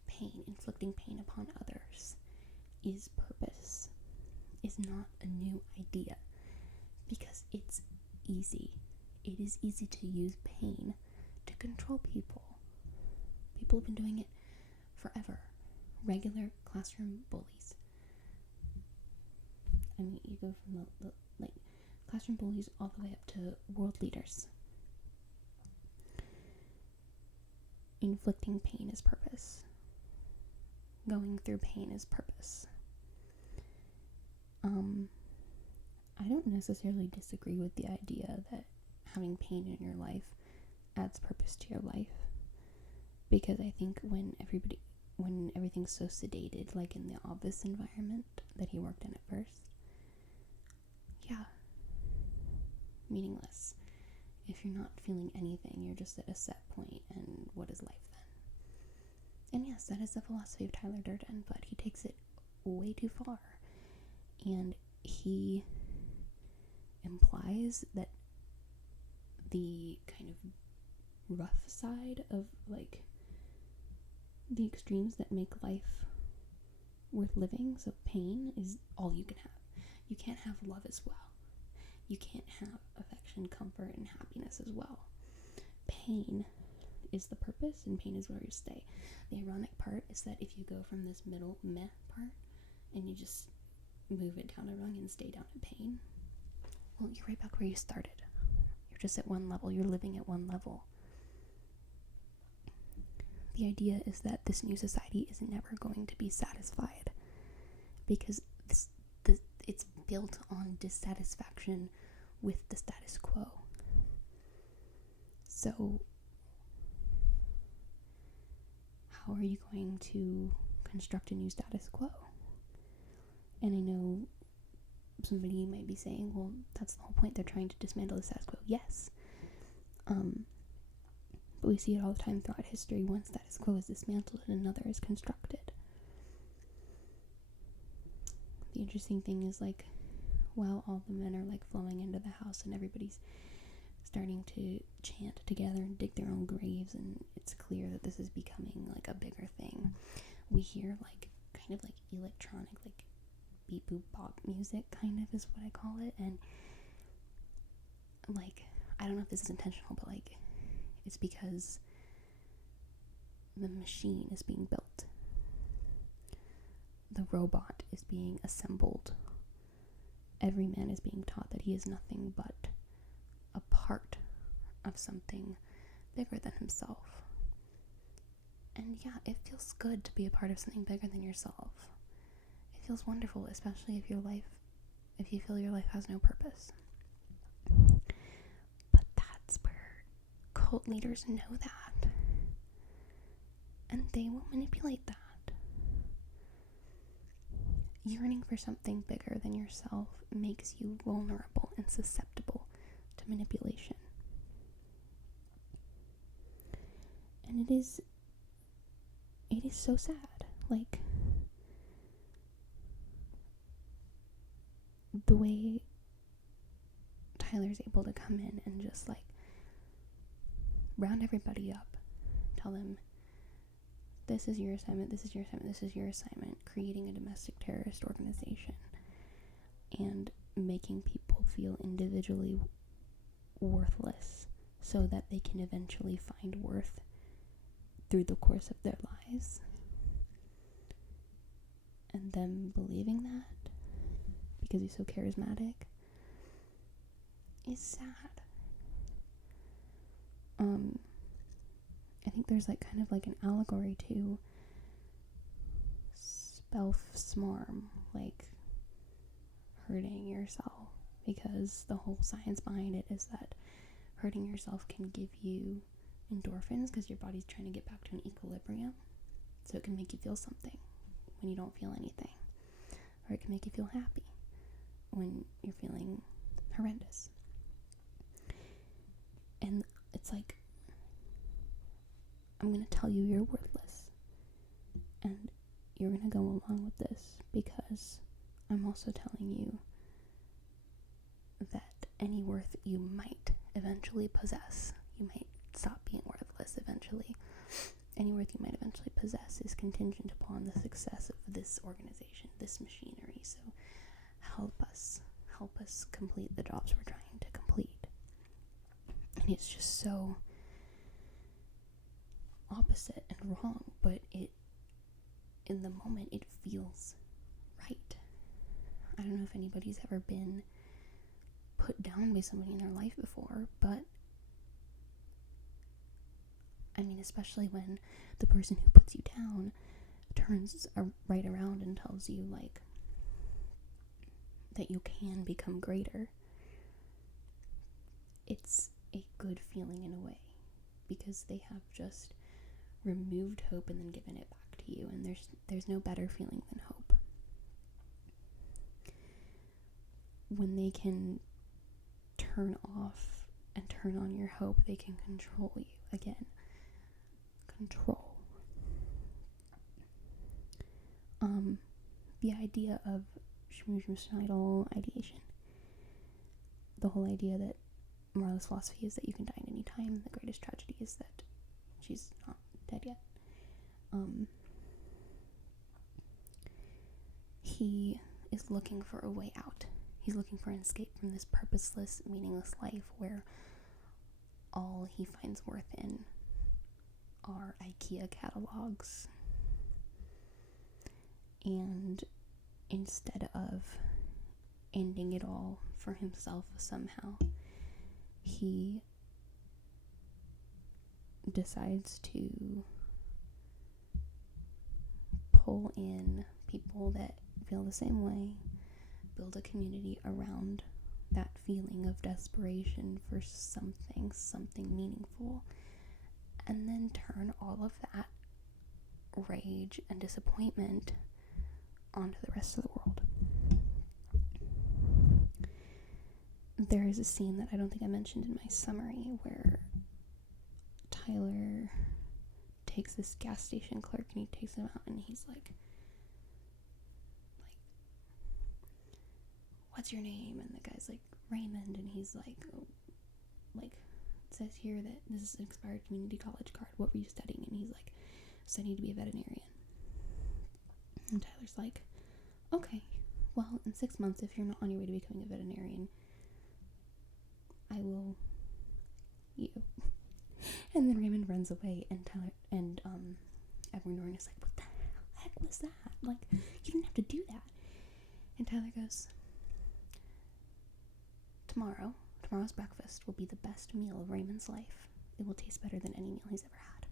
pain, inflicting pain upon others, is purpose, is not a new idea, because it's easy. It is easy to use pain to control people. People have been doing it forever. Regular classroom bullies. I mean, you go from the like classroom bullies all the way up to world leaders. Inflicting pain is purpose. Going through pain is purpose. I don't necessarily disagree with the idea that having pain in your life adds purpose to your life, because I think when everything's so sedated, like in the office environment that he worked in at first, yeah, meaningless. If you're not feeling anything, you're just at a set point, and what is life then? And yes, that is the philosophy of Tyler Durden, but he takes it way too far, and he implies that the kind of rough side of like the extremes that make life worth living, so pain, is all you can have. You can't have love as well. You can't have affection, comfort, and happiness as well. Pain is the purpose, and pain is where you stay. The ironic part is that if you go from this middle meh part and you just move it down a rung and stay down at pain, well, you're right back where you started. You're just at one level. You're living at one level. The idea is that this new society is never going to be satisfied, because it's built on dissatisfaction with the status quo. So how are you going to construct a new status quo? And I know somebody might be saying, well, that's the whole point. They're trying to dismantle the status quo. Yes. But we see it all the time throughout history. One status quo is dismantled and another is constructed. The interesting thing is, like, while all the men are like flowing into the house and everybody's starting to chant together and dig their own graves, and it's clear that this is becoming like a bigger thing, we hear like kind of like electronic, like beep boop bop music, kind of is what I call it. And like, I don't know if this is intentional, but like, it's because the machine is being built. The robot is being assembled. Every man is being taught that he is nothing but a part of something bigger than himself. And yeah, it feels good to be a part of something bigger than yourself. It feels wonderful, especially if you feel your life has no purpose. But that's where cult leaders know that. And they will manipulate that. Yearning for something bigger than yourself makes you vulnerable and susceptible to manipulation. And it is so sad. Like, the way Tyler's able to come in and just like round everybody up, tell them, this is your assignment, this is your assignment, this is your assignment, creating a domestic terrorist organization and making people feel individually worthless so that they can eventually find worth through the course of their lives. And them believing that because he's so charismatic is sad. I think there's like kind of like an allegory to self-smarm, like hurting yourself, because the whole science behind it is that hurting yourself can give you endorphins because your body's trying to get back to an equilibrium, so it can make you feel something when you don't feel anything, or it can make you feel happy when you're feeling horrendous. And it's like, I'm gonna tell you you're worthless. And you're going to go along with this because I'm also telling you that any worth you might eventually possess, you might stop being worthless eventually. Any worth you might eventually possess is contingent upon the success of this organization, this machinery. So help us complete the jobs we're trying to complete. And it's just so opposite and wrong, but in the moment it feels right. I don't know if anybody's ever been put down by somebody in their life before, but I mean, especially when the person who puts you down turns right around and tells you, like, that you can become greater. It's a good feeling in a way, because they have just removed hope and then given it back to you, and there's no better feeling than hope. When they can turn off and turn on your hope, they can control you again. Control. The idea of suicidal ideation, the whole idea that Marla's philosophy is that you can die at any time. The greatest tragedy is that she's not dead yet. He is looking for a way out. He's looking for an escape from this purposeless, meaningless life where all he finds worth in are IKEA catalogs. And instead of ending it all for himself somehow, he decides to pull in people that feel the same way, build a community around that feeling of desperation for something meaningful, and then turn all of that rage and disappointment onto the rest of the world. There is a scene that I don't think I mentioned in my summary where Tyler takes this gas station clerk and he takes him out and he's like, what's your name? And the guy's like, Raymond, and he's like, oh, like, it says here that this is an expired community college card. What were you studying? And he's like, studying to be a veterinarian. And Tyler's like, okay, well, in 6 months, if you're not on your way to becoming a veterinarian, I will eat you. And then Raymond runs away, and Tyler and Edward Norton is like, what the heck was that? Like, you didn't have to do that. And Tyler goes, tomorrow's breakfast will be the best meal of Raymond's life. It will taste better than any meal he's ever had.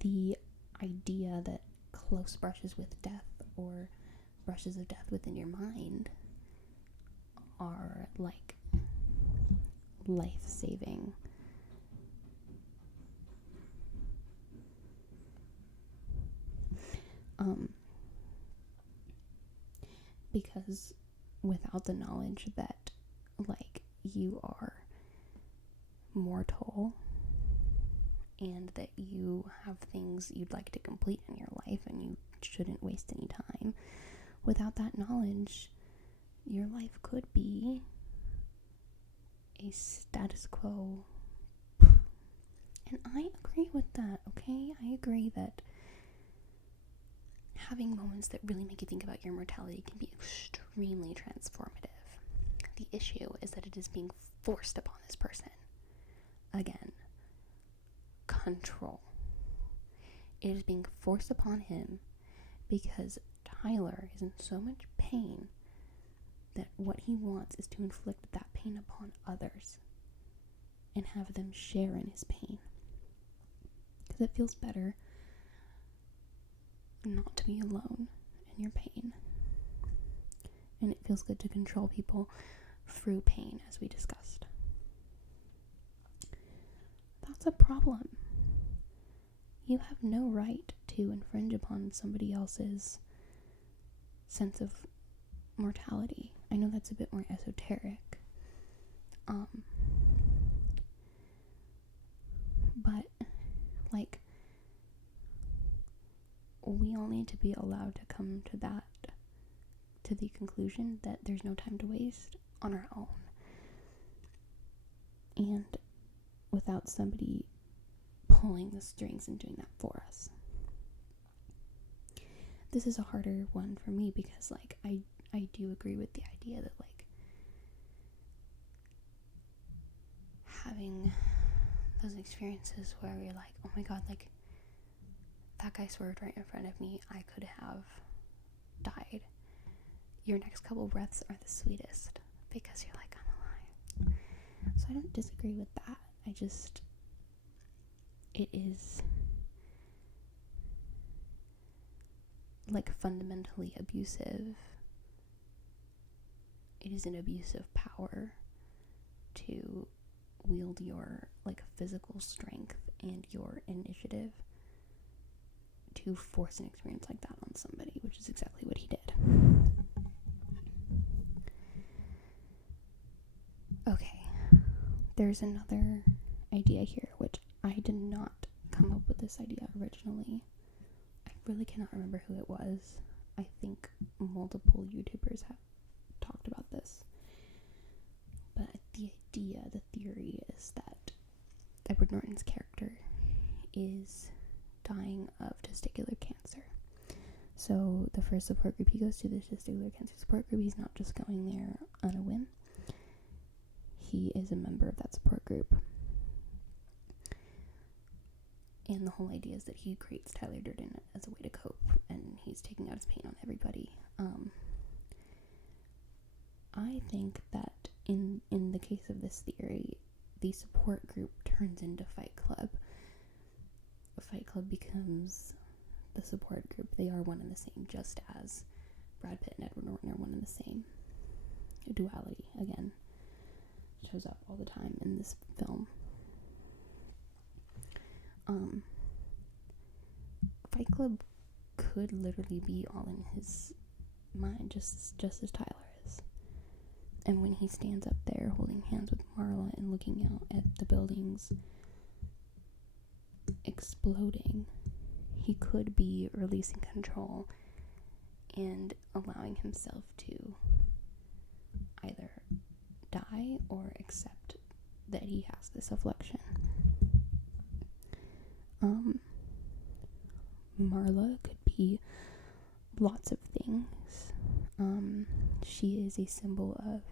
The idea that close brushes with death or brushes of death within your mind are like life-saving. Because without the knowledge that, like, you are mortal and that you have things you'd like to complete in your life and you shouldn't waste any time, without that knowledge, your life could be a status quo. And I agree with that, okay? I agree that having moments that really make you think about your mortality can be extremely transformative. The issue is that it is being forced upon this person. Again, control. It is being forced upon him because Tyler is in so much pain that what he wants is to inflict that pain upon others and have them share in his pain. Because it feels better not to be alone in your pain. And it feels good to control people through pain, as we discussed. That's a problem. You have no right to infringe upon somebody else's sense of mortality. I know that's a bit more esoteric. But, like, we all need to be allowed to come to the conclusion that there's no time to waste on our own. And without somebody pulling the strings and doing that for us. This is a harder one for me because, like, I do agree with the idea that, like, having those experiences where you're like, oh my god, like, that guy swerved right in front of me, I could have died. Your next couple breaths are the sweetest because you're like, I'm alive. So I don't disagree with that. It is, like, fundamentally abusive. It is an abuse of power to wield your, like, physical strength and your initiative to force an experience like that on somebody, which is exactly what he did. Okay, there's another idea here, which I did not come up with this idea originally. I really cannot remember who it was. I think multiple YouTubers have talked about this. But the theory is that Edward Norton's character is dying of testicular cancer. So the first support group he goes to, the testicular cancer support group, he's not just going there on a whim. He is a member of that support group. And the whole idea is that he creates Tyler Durden as a way to cope, and he's taking out his pain on everybody. I think that in the case of this theory, the support group turns into Fight Club. Fight Club becomes the support group. They are one and the same, just as Brad Pitt and Edward Norton are one and the same. Duality, again, shows up all the time in this film. Fight Club could literally be all in his mind, just as Tyler is. And when he stands up there holding hands with Marla and looking out at the buildings exploding, he could be releasing control and allowing himself to either die or accept that he has this affliction. Marla could be lots of things. She is a symbol of,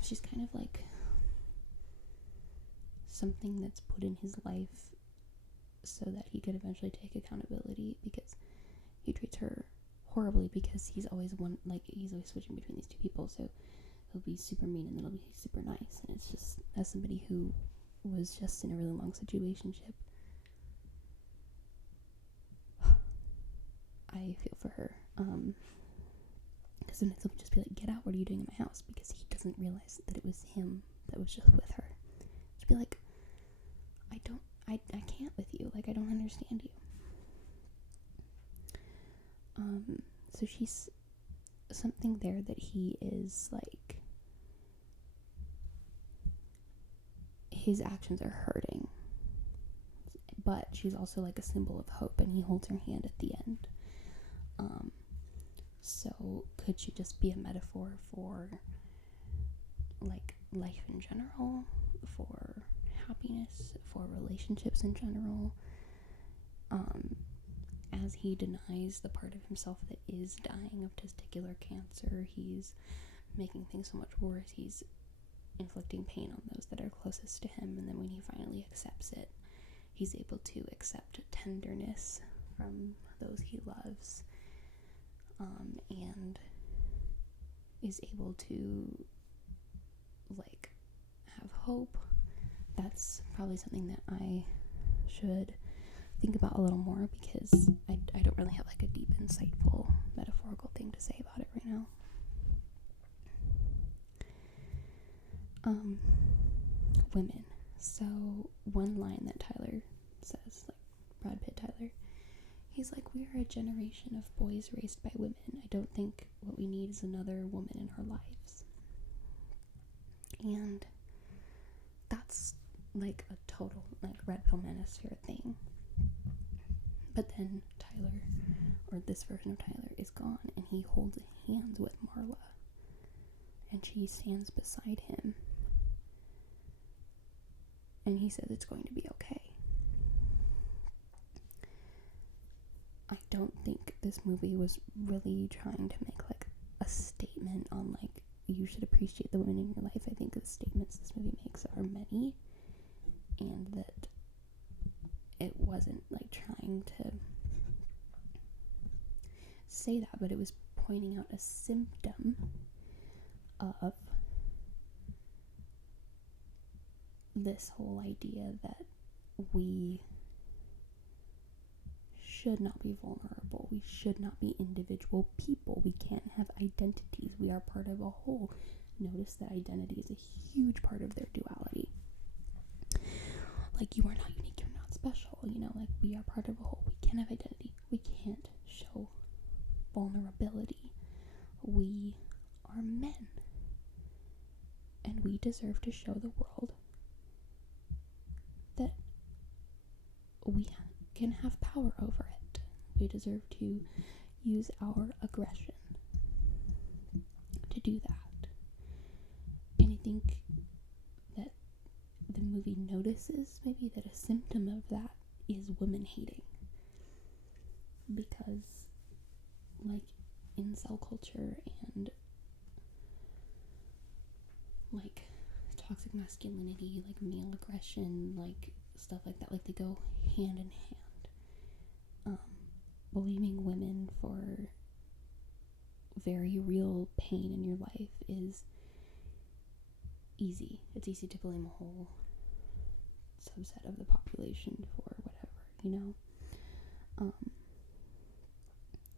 she's kind of like something that's put in his life so that he could eventually take accountability, because he treats her horribly because he's always switching between these two people. So he'll be super mean and then he'll be super nice, and it's just, as somebody who was just in a really long situationship, I feel for her, because sometimes he'll just be like, get out, what are you doing in my house, because he doesn't realize that it was him that was just with her. Just be like, I can't with you, like, I don't understand you. So she's something there that he is, like, his actions are hurting, but she's also like a symbol of hope, and he holds her hand at the end. So could she just be a metaphor for, like, life in general, for happiness, for relationships in general? As he denies the part of himself that is dying of testicular cancer, he's making things so much worse. He's inflicting pain on those that are closest to him, and then when he finally accepts it, he's able to accept tenderness from those he loves, and is able to, like, have hope. That's probably something that I should think about a little more, because I don't really have, like, a deep, insightful, metaphorical thing to say about it right now. Women. So one line that Tyler says, like, Brad Pitt Tyler, he's like, we are a generation of boys raised by women. I don't think what we need is another woman in our lives. And that's, like, a total, like, Red Pill Manosphere thing. But then Tyler, or this version of Tyler, is gone, and he holds hands with Marla, and she stands beside him, and he says it's going to be okay. I don't think this movie was really trying to make, like, a statement on, like, you should appreciate the women in your life. I think the statements this movie makes are many, and that it wasn't, like, trying to say that, but it was pointing out a symptom of this whole idea that we should not be vulnerable. We should not be individual people. We can't have identities. We are part of a whole. Notice that identity is a huge part of their duality. Like, you are not unique, you're not special, like, we are part of a whole. We can't have identity. We can't show vulnerability. We are men. And we deserve to show the world that we can have power over it. We deserve to use our aggression to do that. And I think that the movie notices maybe that a symptom of that is women hating. Because, like, incel culture and, like, toxic masculinity, like, male aggression, like, stuff like that, like, they go hand in hand. Blaming women for very real pain in your life is easy. It's easy to blame a whole subset of the population for whatever, So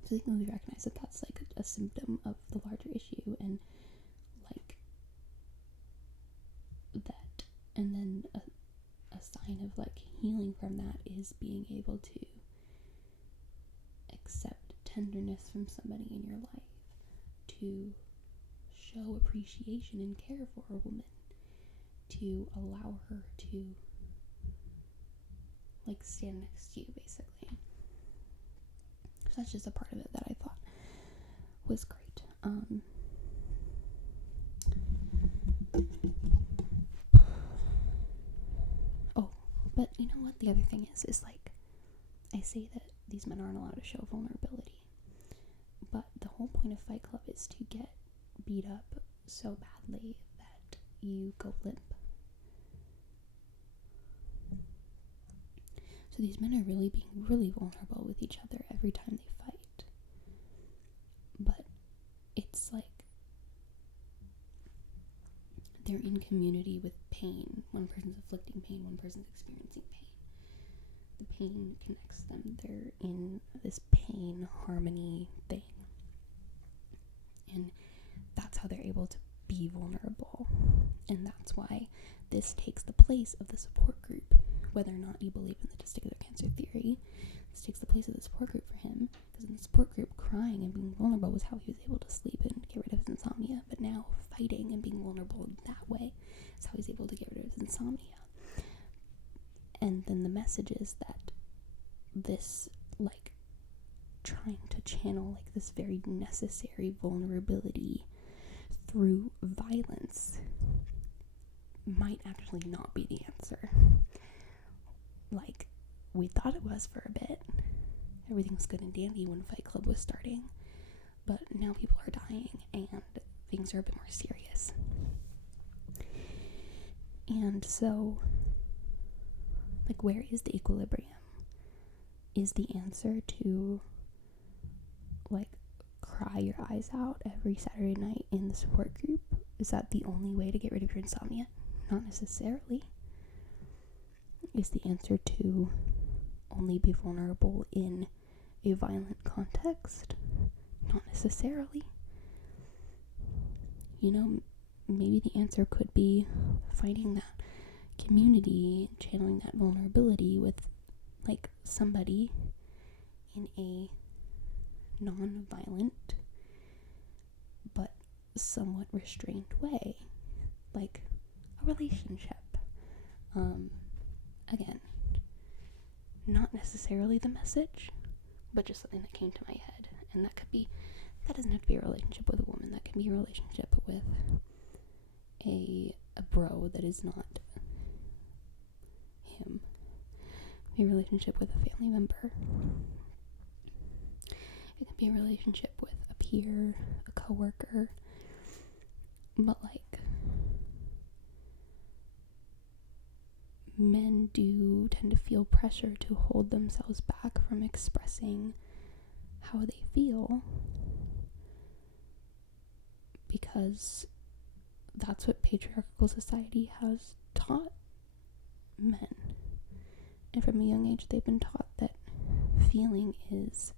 I think we recognize that that's, like, a symptom of the larger issue, and, like, that, and then a sign of, like, healing from that is being able to accept tenderness from somebody in your life, to show appreciation and care for a woman, to allow her to, like, stand next to you, basically. So that's just a part of it that I thought was great. But you know what the other thing is like, I say that these men aren't allowed to show vulnerability, but the whole point of Fight Club is to get beat up so badly that you go limp. So these men are really being really vulnerable with each other every time they fight. But it's like they're in community with pain. One person's inflicting pain, one person's experiencing pain. The pain connects them. They're in this pain harmony thing. And that's how they're able to be vulnerable. And that's why this takes the place of the support group. Whether or not you believe in the testicular cancer theory, this takes the place of the support group for him. Because in the support group, crying and being vulnerable was how he was able to sleep and get rid of his insomnia. But now fighting and being vulnerable in that way is how he's able to get rid of his insomnia. And then the message is that this, like, trying to channel, like, this very necessary vulnerability through violence might actually not be the answer. Like, we thought it was for a bit. Everything was good and dandy when Fight Club was starting. But now people are dying and things are a bit more serious. And so, like, where is the equilibrium? Is the answer to, like, cry your eyes out every Saturday night in the support group? Is that the only way to get rid of your insomnia? Not necessarily. Is the answer to only be vulnerable in a violent context? Not necessarily. Maybe the answer could be finding that community, channeling that vulnerability with, like, somebody in a non-violent but somewhat restrained way, like a relationship. Again, not necessarily the message, but just something that came to my head. And that doesn't have to be a relationship with a woman. That can be a relationship with a bro that is not him. Be a relationship with a family member. It can be a relationship with a peer, a coworker. But like, men do tend to feel pressure to hold themselves back from expressing how they feel, because that's what patriarchal society has taught men. And from a young age, they've been taught that feeling is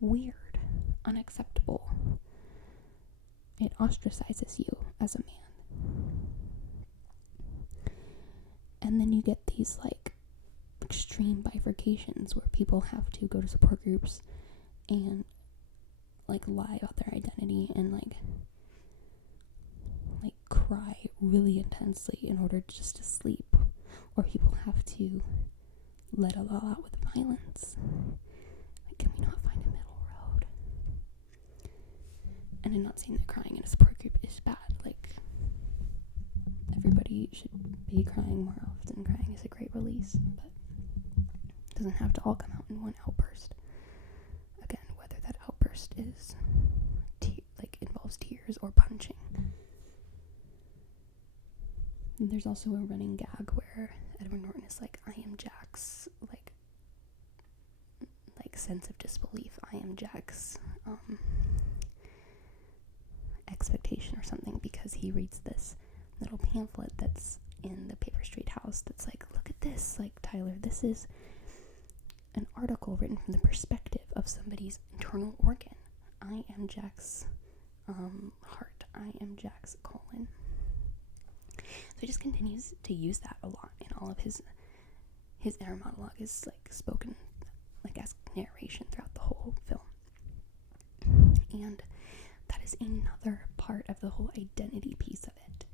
weird, unacceptable. It ostracizes you as a man. And then you get these like extreme bifurcations where people have to go to support groups and like lie about their identity and like cry really intensely in order just to sleep, or people have to let it all out with violence. Like, can we not find a middle road? And I'm not saying that crying in a support group is bad. Like, everybody should be crying more often. Crying is a great release, but it doesn't have to all come out in one outburst. Again, whether that outburst is involves tears or punching. And there's also a running gag where Edward Norton is like, I am Jack's like sense of disbelief. I am Jack's expectation or something, because he reads this little pamphlet that's in the Paper Street house that's like, look at this, like, Tyler, this is an article written from the perspective of somebody's internal organ. I am Jack's heart. I am Jack's colon. So he just continues to use that a lot in all of his inner monologue is like spoken like as narration throughout the whole film. And that is another part of the whole identity piece of it.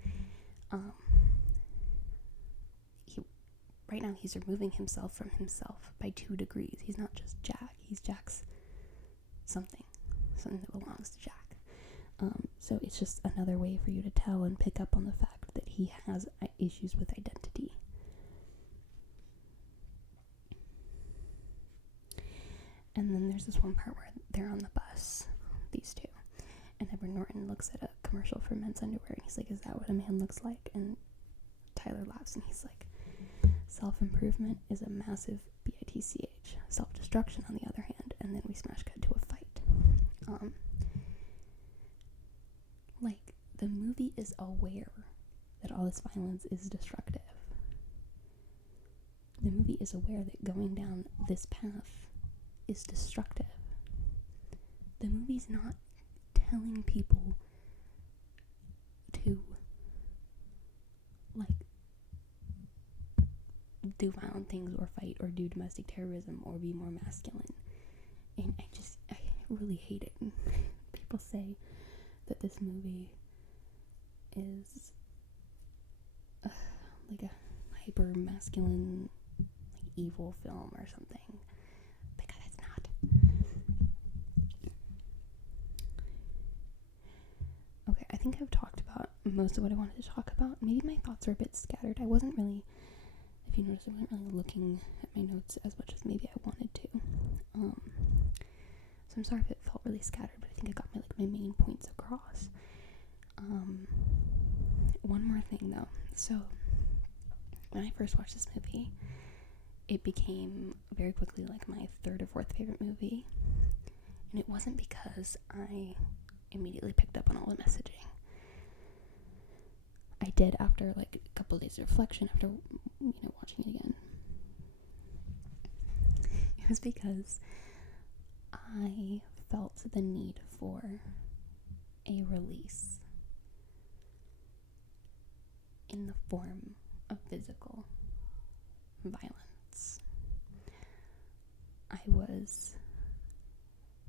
Right now he's removing himself from himself by 2 degrees. He's not just Jack, he's Jack's something that belongs to Jack. So it's just another way for you to tell and pick up on the fact that he has issues with identity. And then there's this one part where they're on the bus, these two, and Edward Norton looks at a commercial for men's underwear and he's like, is that what a man looks like? And Tyler laughs and he's like, self-improvement is a massive bitch. Self-destruction, on the other hand. And then we smash cut to a fight. The movie is aware that all this violence is destructive. The movie is aware that going down this path is destructive. The movie's not telling people to do violent things or fight or do domestic terrorism or be more masculine. And I really hate it. People say that this movie is like a hyper masculine evil film or something, because it's not. Okay, I think I've talked about most of what I wanted to talk about. Maybe my thoughts are a bit scattered. If you notice, I wasn't really looking at my notes as much as maybe I wanted to. So I'm sorry if it felt really scattered, but I think I got my main points across. One more thing though. So when I first watched this movie, it became very quickly my 3rd or 4th favorite movie. And it wasn't because I immediately picked up on all the messaging. I did after a couple of days of reflection after watching it again. It was because I felt the need for a release in the form of physical violence. I was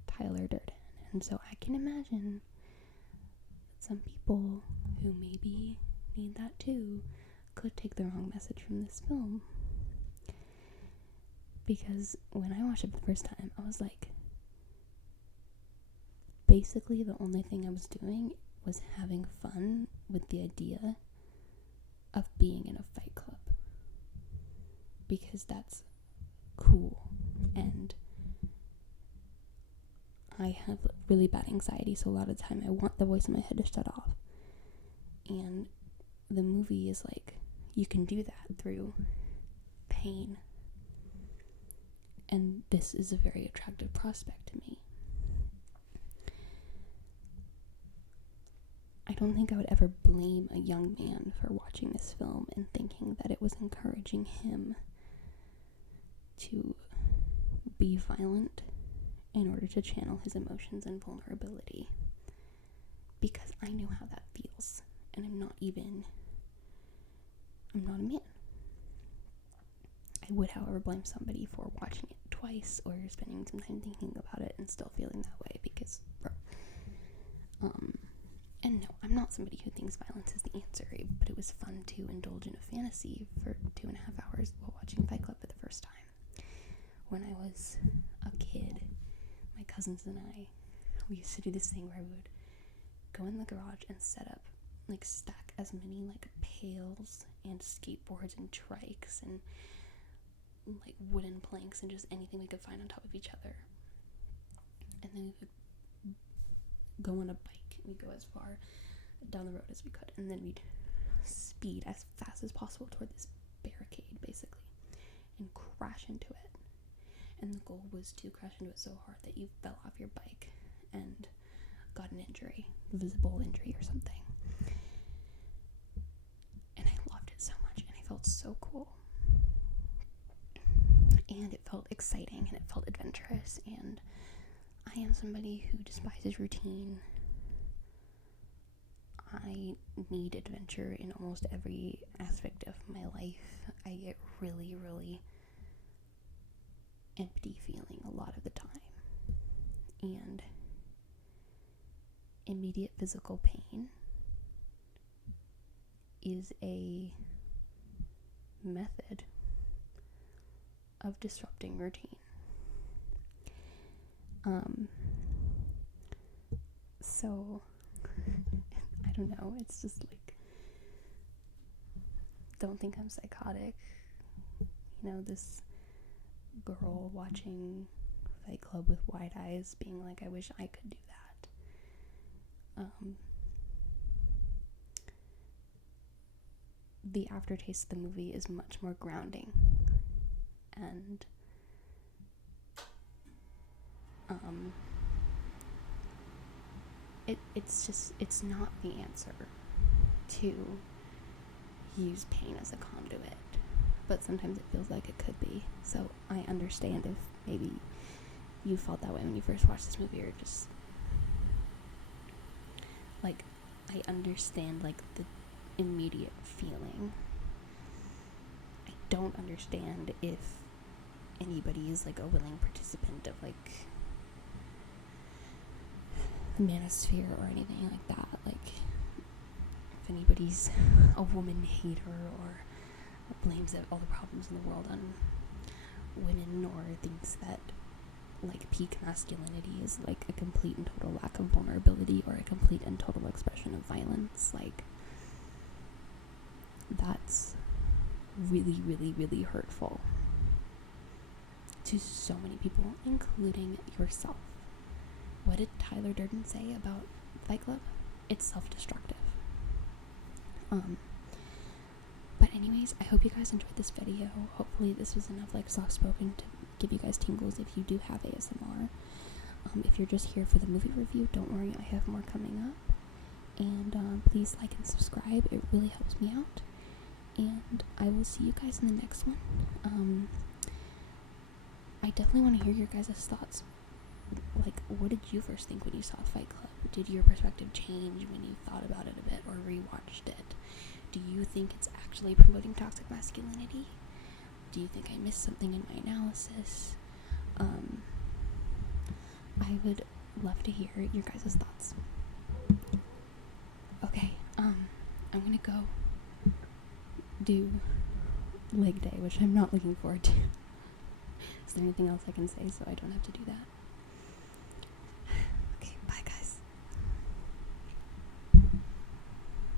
Tyler Durden, and so I can imagine that some people who maybe need that too could take the wrong message from this film. because when I watched it the first time, I was like, basically the only thing I was doing was having fun with the idea of being in a fight club, because that's cool, and I have really bad anxiety, so a lot of the time I want the voice in my head to shut off, and the movie is like, you can do that through pain, and this is a very attractive prospect to me. I don't think I would ever blame a young man for watching this film and thinking that it was encouraging him to be violent in order to channel his emotions and vulnerability, because I know how that feels, and I'm not a man. I would, however, blame somebody for watching it twice or spending some time thinking about it and still feeling that way, because, and no, I'm not somebody who thinks violence is the answer, but it was fun to indulge in a fantasy for 2.5 hours while watching Fight Club for the first time. When I was a kid, my cousins and I, we used to do this thing where we would go in the garage and set up, like, stack as many, like, pails and skateboards and trikes and, like, wooden planks and just anything we could find on top of each other. And then we would go on a bike, and we'd go as far down the road as we could, and then we'd speed as fast as possible toward this barricade, basically, and crash into it. And the goal was to crash into it so hard that you fell off your bike and got an injury, visible injury or something. And I loved it so much, and I felt so cool. And it felt exciting, and it felt adventurous, and I am somebody who despises routine. I need adventure in almost every aspect of my life. I get really, really empty feeling a lot of the time. And immediate physical pain is a method of disrupting routine. So I don't know, it's just like, don't think I'm psychotic. You know, this girl watching Fight Club with wide eyes being like, I wish I could do that. The aftertaste of the movie is much more grounding, and it's not the answer to use pain as a conduit, but sometimes it feels like it could be. So I understand if maybe you felt that way when you first watched this movie, or just like, I understand like the immediate feeling. I don't understand if anybody is like a willing participant of like the manosphere or anything like that. Like, if anybody's a woman hater or blames all the problems in the world on women, or thinks that like peak masculinity is like a complete and total lack of vulnerability or a complete and total expression of violence, like, that's really, really, really hurtful to so many people, including yourself. What did Tyler Durden say about Fight Club? It's self-destructive. But anyways, I hope you guys enjoyed this video. Hopefully this was enough like soft-spoken to give you guys tingles if you do have ASMR. If you're just here for the movie review, don't worry, I have more coming up. And please like and subscribe. It really helps me out. And I will see you guys in the next one. I definitely want to hear your guys' thoughts. Like, what did you first think when you saw Fight Club? Did your perspective change when you thought about it a bit or rewatched it? Do you think it's actually promoting toxic masculinity? Do you think I missed something in my analysis? I would love to hear your guys' thoughts. Okay, I'm gonna go do leg day, which I'm not looking forward to. Is there anything else I can say so I don't have to do that?